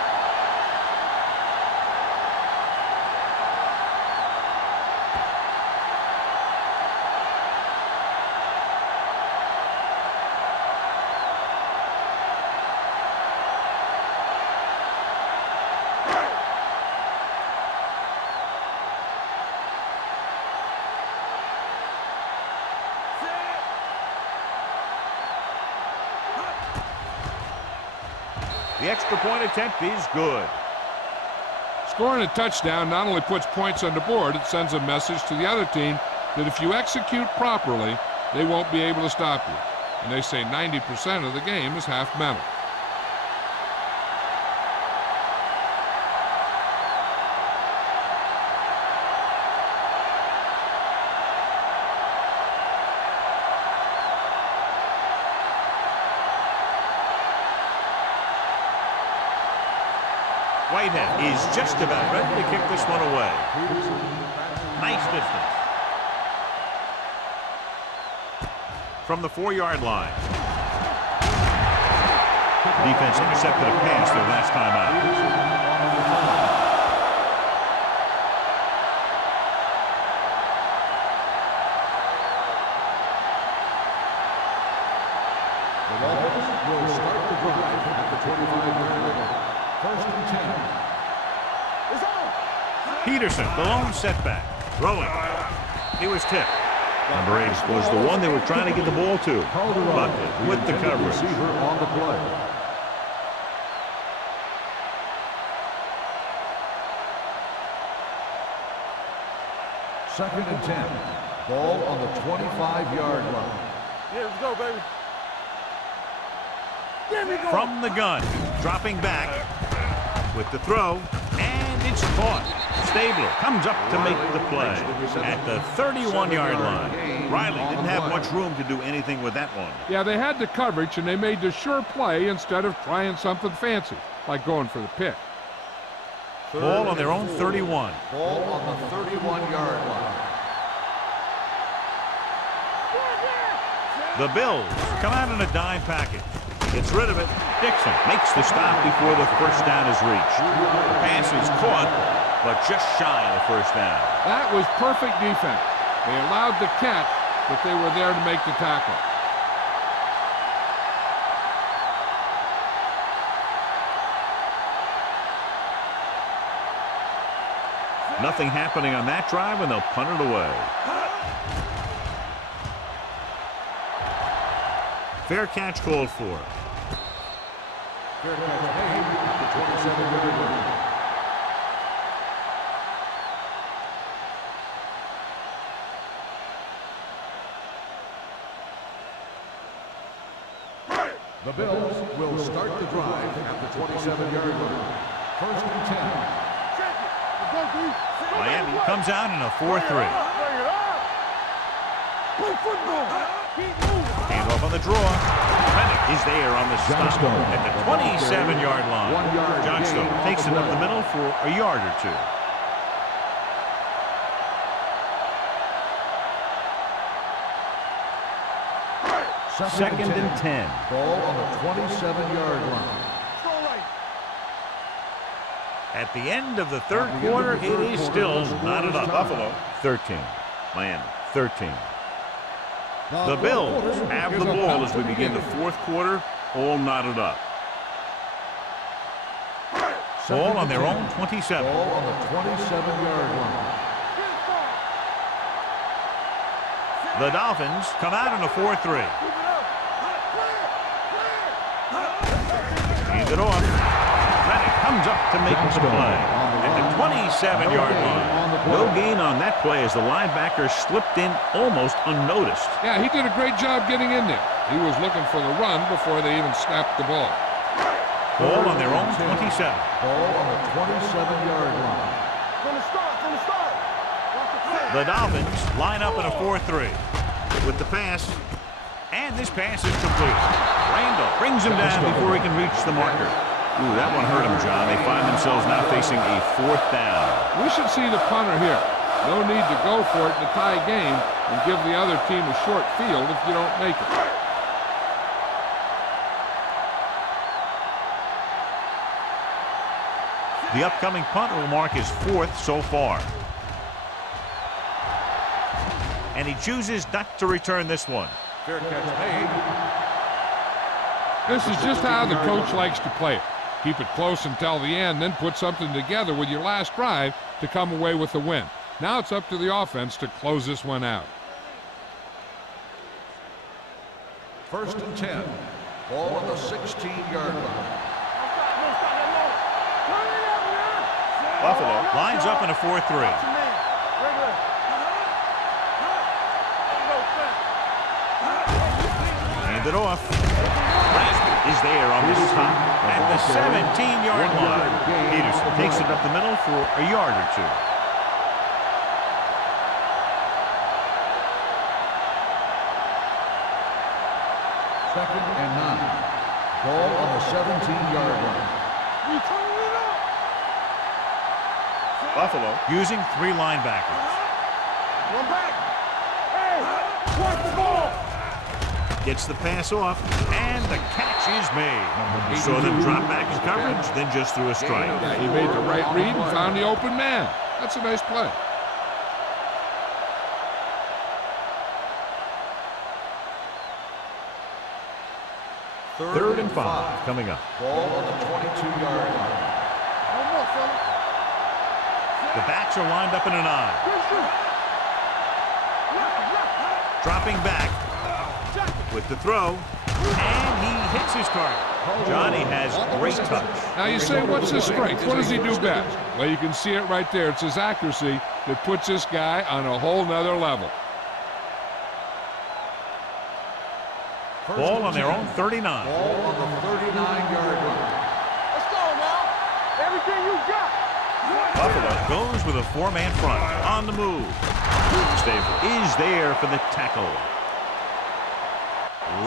The extra point attempt is good. Scoring a touchdown not only puts points on the board, it sends a message to the other team that if you execute properly, they won't be able to stop you. And they say 90% of the game is half mental. Whitehead is just about ready to kick this one away. Nice distance. From the 4-yard line. Defense intercepted a pass their last time out. The Dolphins will start the drive at the 25-yard line. 1st and 10. Peterson, the lone setback. Throwing. He was tipped. Number 8 was the one they were trying to get the ball to. But with the coverage. Receiver on the play. Second and 10. Ball on the 25-yard line. Yeah, let's go, baby. From the gun. Dropping back. With the throw. And it's caught. Stabler comes up to make the play at the 31-yard line. Riley didn't have much room to do anything with that one. Yeah, they had the coverage, and they made the sure play instead of trying something fancy, like going for the pick. Ball on their own 31. Ball on the 31-yard line. The Bills come out in a dime package. Gets rid of it. Dixon makes the stop before the first down is reached. The pass is caught, but just shy of the first down. That was perfect defense. They allowed the catch, but they were there to make the tackle. Nothing happening on that drive, and they'll punt it away. Fair catch called for. Fair catch made at the 27-yard line. The Bills will start the drive at the 27-yard line. First and 10. Miami comes out in a 4-3. Play football. Keep moving. Hands off on the draw. Reddick is there on the stop at the 27-yard line. 1 yard Johnstone gain takes on it the up the way. middle for a yard or two. Second and 10. Ball on the 27-yard line. At the end of the third quarter, it is still not enough. Buffalo 13. Miami 13. The Bills have the ball as we begin the fourth quarter, all knotted up. Ball on their own 27. Ball on the 27-yard line. The Dolphins come out in a 4-3. Hands it off. Reddick comes up to make the play at the 27-yard line. No gain on that play as the linebacker slipped in almost unnoticed. Yeah, he did a great job getting in there. He was looking for the run before they even snapped the ball. Ball on their own 27. Ball on the 27-yard line. From the start. The Dolphins line up in a 4-3 with the pass, and this pass is complete. Randall brings him down before he can reach the marker. Ooh, that one hurt him, John. They find themselves now facing a fourth down. We should see the punter here. No need to go for it in a tie game and give the other team a short field if you don't make it. The upcoming punt will mark his fourth so far. And he chooses not to return this one. Fair catch made. This is just how the coach likes to play it. Keep it close until the end, then put something together with your last drive to come away with the win. Now it's up to the offense to close this one out. First and 10. Ball on the 16-yard line. Buffalo lines up in a 4-3. Hand it off. Is there on the stop at the 17-yard line. Peterson takes it up the middle for a yard or two. Second and 9. Ball on the 17-yard line. Buffalo using three linebackers. One back. Hey, watch the ball. Gets the pass off, and the catch is made. He saw them drop back in coverage, then just threw a strike. Yeah, he made the right read and found the open man. That's a nice play. Third and 5 coming up. Ball on the 22-yard line. One more, fella. The backs are lined up in an I. Dropping back with the throw, and he hits his target. Johnny has great touch. Now you say, what's his strength? What does he do best? Well, you can see it right there. It's his accuracy that puts this guy on a whole nother level. Ball on their own 39. Ball on the 39-yard line. Let's go now. Everything you got. Buffalo goes with a four-man front on the move. Staver is there for the tackle.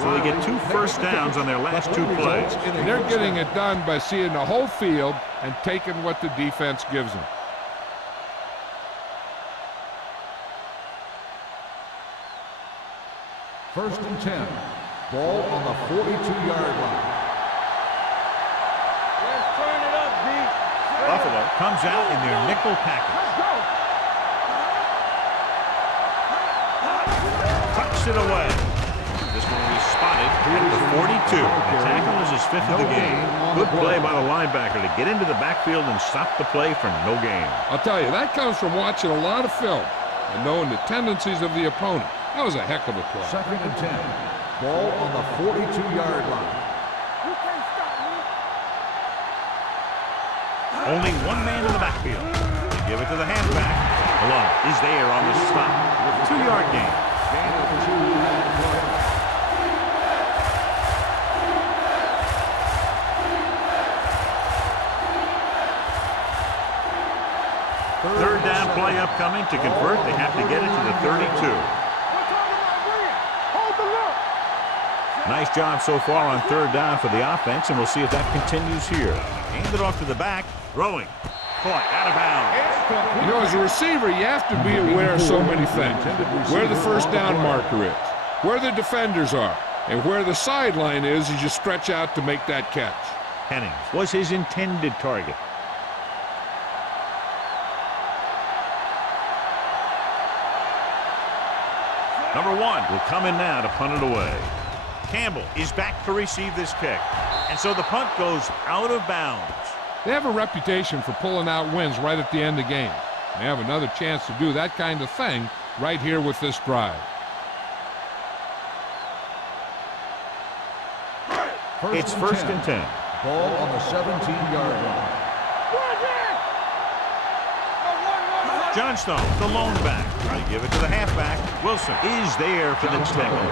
So they get 2 first downs on their last 2 plays. And they're getting it done by seeing the whole field and taking what the defense gives them. First and 10. Ball on the 42-yard line. Let's turn it up, D. Buffalo comes out in their nickel package. Let's go. Tucks it away. This one is spotted at the 42. The tackle is his 5th of the game. Good play by the linebacker to get into the backfield and stop the play for no gain. I'll tell you, that comes from watching a lot of film and knowing the tendencies of the opponent. That was a heck of a play. Second and 10. Ball on the 42-yard line. You can't stop me. Only one man in the backfield. They give it to the halfback. Malone is there on the stop with a 2-yard gain. play upcoming. To convert, they have to get it to the 32. Nice job so far on third down for the offense, and we'll see if that continues here. Hand it off to the back. Throwing. Caught out of bounds. You know, as a receiver, you have to be aware of so many things. Where the first down marker is, where the defenders are, and where the sideline is as you stretch out to make that catch. Hennings was his intended target. Number 1 will come in now to punt it away. Campbell is back to receive this kick. And so the punt goes out of bounds. They have a reputation for pulling out wins right at the end of games. They have another chance to do that kind of thing right here with this drive. It's first and 10. Ball on the 17-yard line. Johnstone, the lone back. Trying to give it to the halfback. Wilson is there for the tackle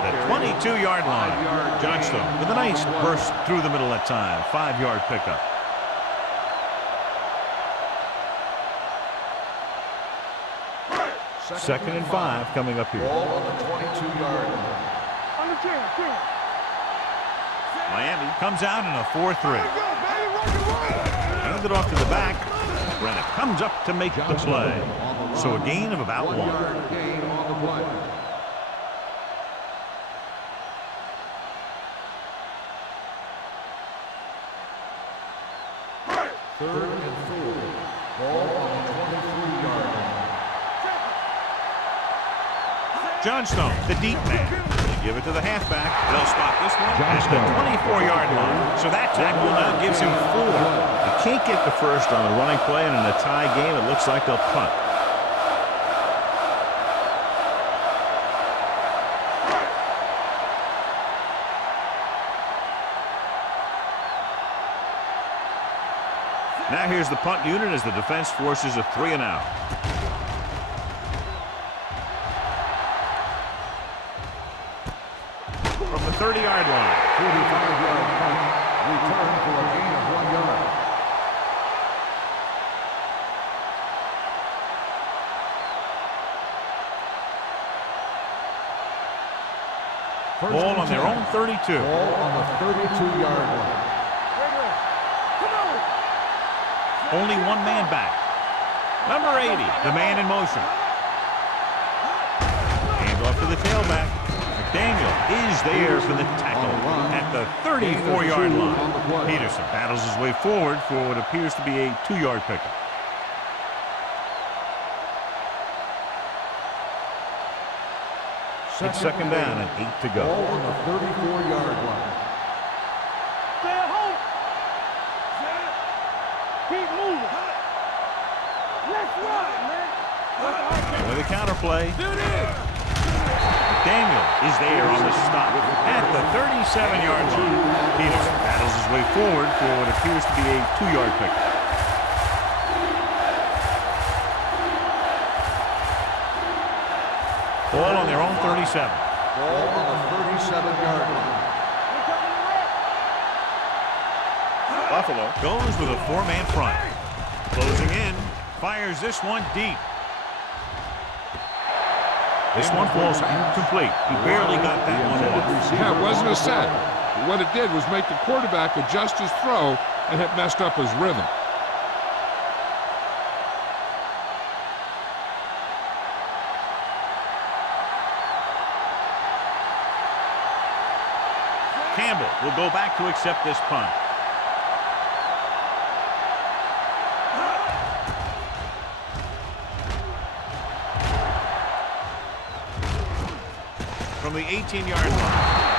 at the 22-yard line. Johnstone with a nice burst through the middle that time. 5-yard pickup. Second and 5 coming up here. Ball on the 22-yard line. Miami comes out in a 4-3. Hand it off to the back. Brennan comes up to make the play. So a gain of about 1. Gain on the play. Third and 4. Ball on the 23-yard line. Johnstone, the deep man. They give it to the halfback. They'll stop this one at the 24-yard line. So that tackle now gives him 4. You can't get the first on a running play, and in a tie game, it looks like they'll punt. Now here's the punt unit as the defense forces a 3-and-out. From the 30-yard line. 45-yard punt. Return for a gain of 1 yard. Ball on their own 32. Ball on the 32-yard line. Only one man back. Number 80, the man in motion. Hand off to the tailback. McDaniel is there for the tackle at the 34-yard line. Peterson battles his way forward for what appears to be a 2-yard pickup. It's second down and 8 to go. Ball on the 34-yard line. Stay at home. Keep moving. Let's run, man. And with a counter play, McDaniel is there on the stop at the 37-yard line. Peterson battles his way forward for what appears to be a 2-yard pickup. Ball on their own 37. Ball on the 37-yard line. Buffalo goes with a 4-man front. Closing in, fires this one deep. This one falls incomplete. He barely got that one off. Yeah, it wasn't a set. What it did was make the quarterback adjust his throw, and it messed up his rhythm. Campbell will go back to accept this punt. From the 18-yard line.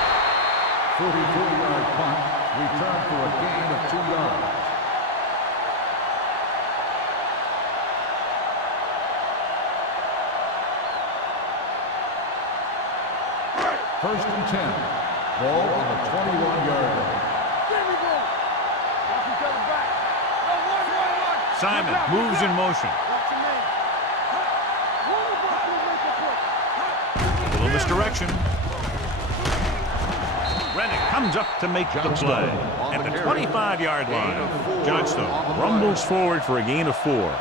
44-yard punt. Return for a gain of 2 yards. First and 10. Ball on the 21-yard line. Simon moves in motion. A little misdirection. Rennick comes up to make the play at the 25-yard line. Johnstone rumbles forward for a gain of 4.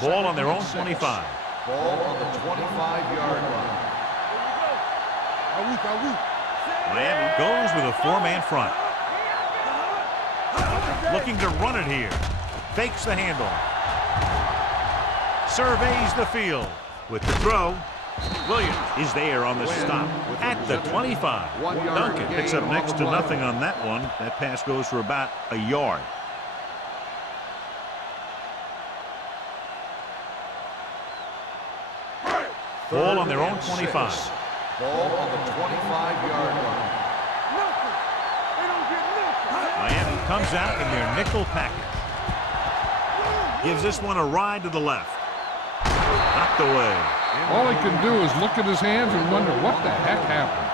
Ball on their own 25. Ball on the 25-yard line. Miami goes with a four-man front. Looking to run it here. Fakes the handle. Surveys the field. With the throw, Williams is there on the stop at the 25. Duncan picks up next to nothing on that one. That pass goes for about a yard. Ball on their own 25. Ball on the 25-yard line. Miami comes out in their nickel package. Gives this one a ride to the left. Knocked away. All he can do is look at his hands and wonder what the heck happened.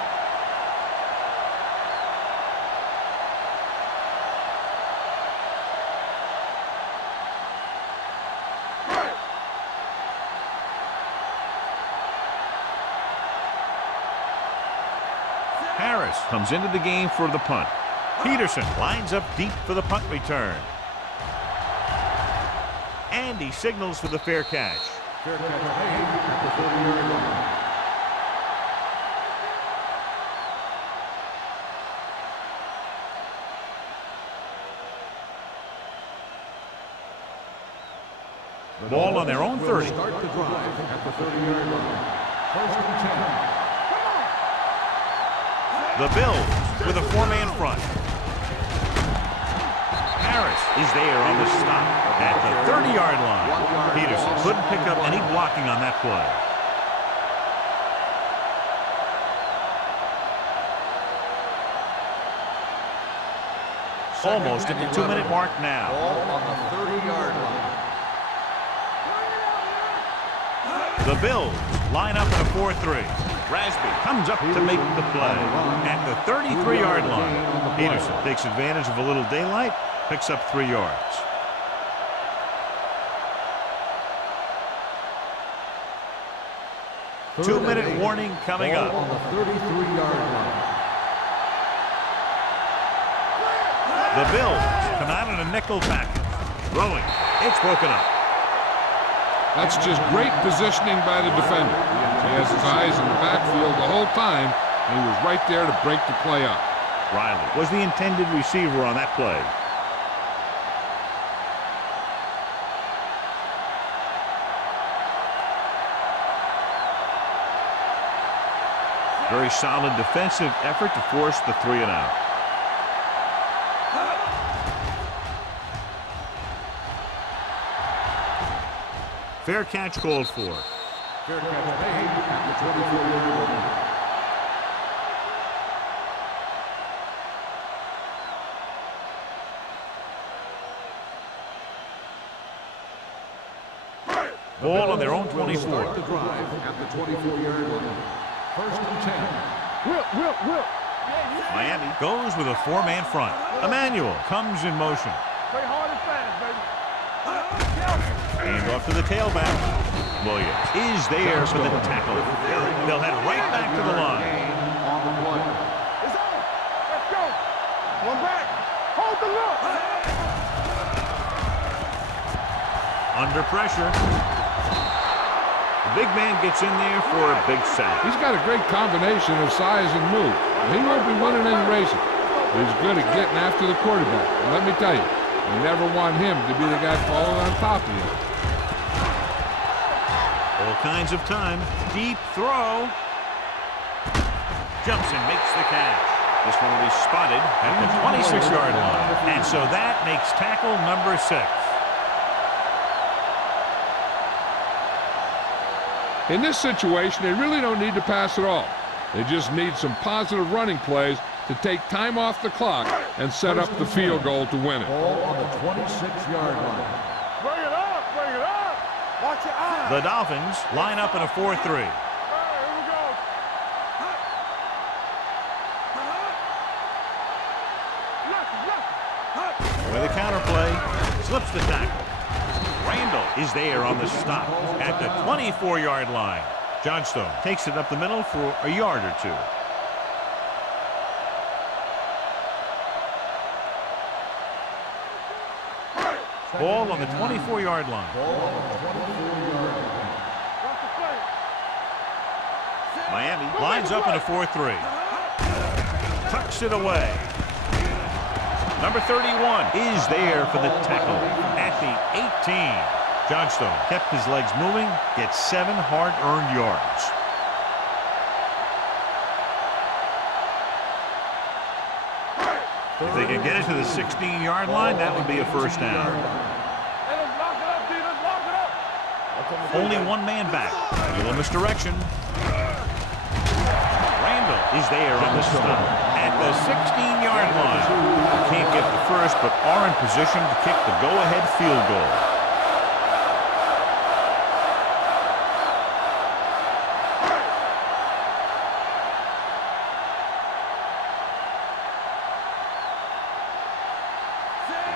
Harris comes into the game for the punt. Peterson lines up deep for the punt return. And he signals for the fair catch. Fair catch made at the 30-yard line. Ball on their own 30. Start the drive at the 30-yard line. First and 10. The Bills with a four-man front. Harris is there on the stop at the 30-yard line. Peterson couldn't pick up any blocking on that play. Almost at the 2-minute mark now. Ball on the 30-yard line. The Bills line up in a 4-3. Rasby comes up to make the play at the 33-yard line. Peterson takes advantage of a little daylight, picks up 3 yards. Two-minute warning coming up. On the 33-yard line. The Bills come out in a nickel package. Throwing. It's broken up. That's just great positioning by the defender. He has his eyes in the backfield the whole time, and he was right there to break the play up. Riley was the intended receiver on that play. Very solid defensive effort to force the 3-and-out. Fair catch called for. Fair catch made at the 24-yard line. Ball on their own 24. Start the drive at the 24-yard line. First and 10. Whip. Miami goes with a four-man front. Emmanuel comes in motion. Play hard and fast, baby. Hand off to the tailback. Williams is there for the tackle. They'll head right back to the line. On the play. It's on. Let's go. One back. Hold the look. Under pressure. The big man gets in there for a big sack. He's got a great combination of size and move. He won't be winning any races. He's good at getting after the quarterback. And let me tell you, you never want him to be the guy falling on top of you. All kinds of time. Deep throw. Jumps and makes the catch. This one will be spotted at the 26-yard line. And so that makes tackle number 6. In this situation, they really don't need to pass at all. They just need some positive running plays to take time off the clock and set up the field goal to win it. Ball on the 26-yard line. Bring it up. Watch your eyes. The Dolphins line up in a 4-3. All right, here we go. With a counterplay, slips the tackle. Randall is there on the stop at the 24-yard line. Johnstone takes it up the middle for a yard or 2. Ball on the 24-yard line. Miami lines up in a 4-3. Tucks it away. Number 31 is there for the tackle at the 18. Johnstone kept his legs moving, gets 7 hard-earned yards. If they can get it to the 16-yard line, that would be a first down. Only one man back. Little misdirection. Randall is there on the stop at the 16-yard line. Can't get the first, but are in position to kick the go-ahead field goal.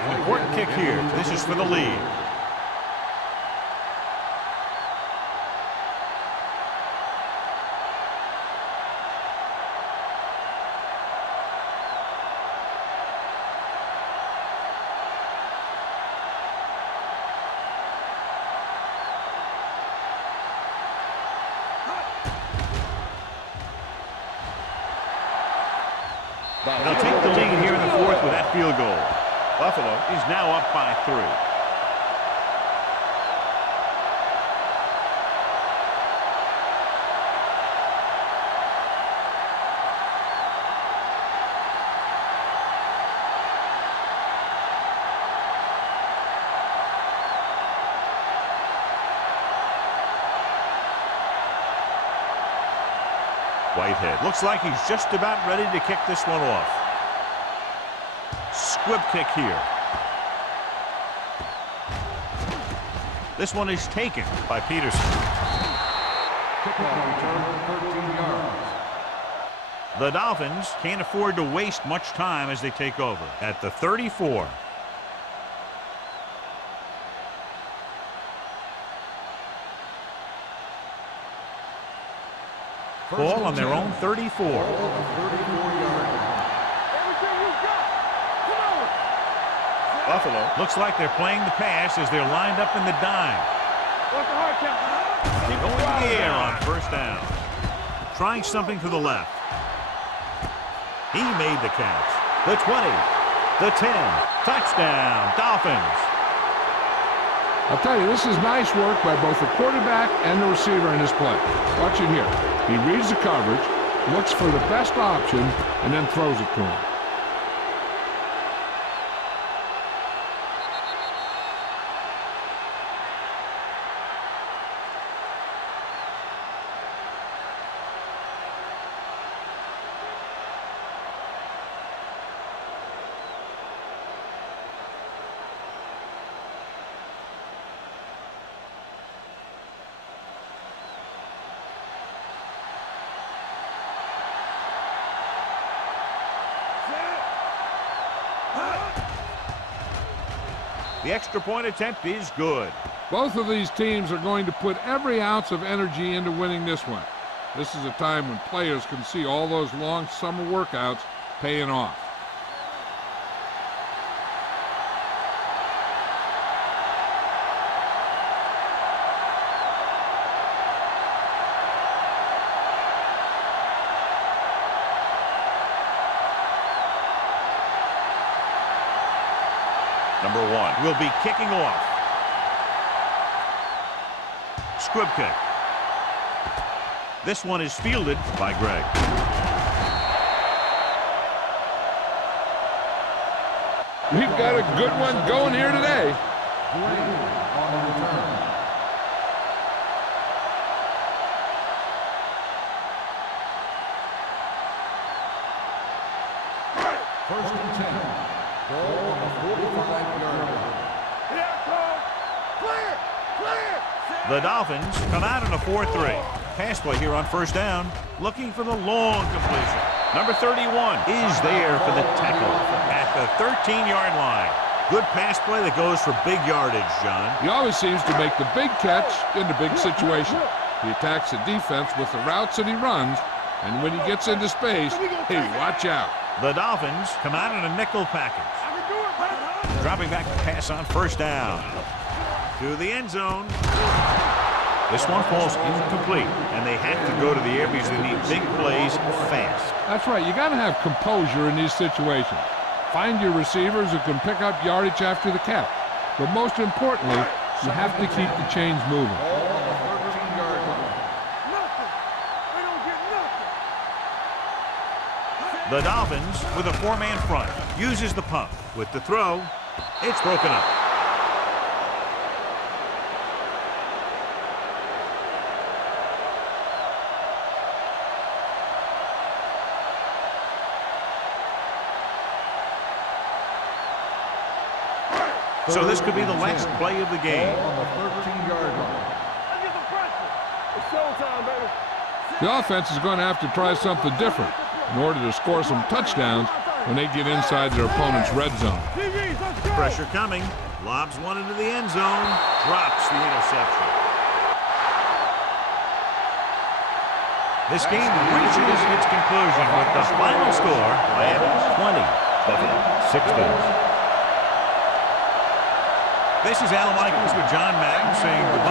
An important kick here. This is for the lead. They'll take the lead here in the 4th with that field goal. Buffalo is now up by 3. Whitehead looks like he's just about ready to kick this one off. Squib kick here. This one is taken by Peterson. Kickoff return 13 yards. The Dolphins can't afford to waste much time as they take over at the 34. Ball on their own 34. Buffalo looks like they're playing the pass as they're lined up in the dime. They go in the air on first down. Trying something to the left. He made the catch. The 20, the 10, touchdown, Dolphins. I'll tell you, this is nice work by both the quarterback and the receiver in his play. Watch it here. He reads the coverage, looks for the best option, and then throws it to him. The extra point attempt is good. Both of these teams are going to put every ounce of energy into winning this one. This is a time when players can see all those long summer workouts paying off. Number 1 will be kicking off. Squib kick. This one is fielded by Greg. We've got a good one going here today. On the return. First and 10. Ball on the 45-yard line. The Dolphins come out in a 4-3. Pass play here on first down, looking for the long completion. Number 31 is there for the tackle at the 13-yard line. Good pass play that goes for big yardage, John. He always seems to make the big catch in the big situation. He attacks the defense with the routes that he runs, and when he gets into space, hey, watch out. The Dolphins come out in a nickel package. dropping back to pass on first down. To the end zone. This one falls incomplete, and they have to go to the air because they need big plays fast. That's right. You got to have composure in these situations. Find your receivers who can pick up yardage after the catch. But most importantly, you have to keep the chains moving. The Dolphins with a four-man front. Uses the pump. With the throw, it's broken up. So this could be the last play of the game. On the 13-yard line. It's showtime, baby. The offense is going to have to try something different in order to score some touchdowns when they get inside their opponent's red zone. Pressure coming. Lobs one into the end zone. Drops the interception. This game reaches its conclusion with the final score: Miami 20, Buffalo 16. This is Al Michaels with John Madden saying goodbye.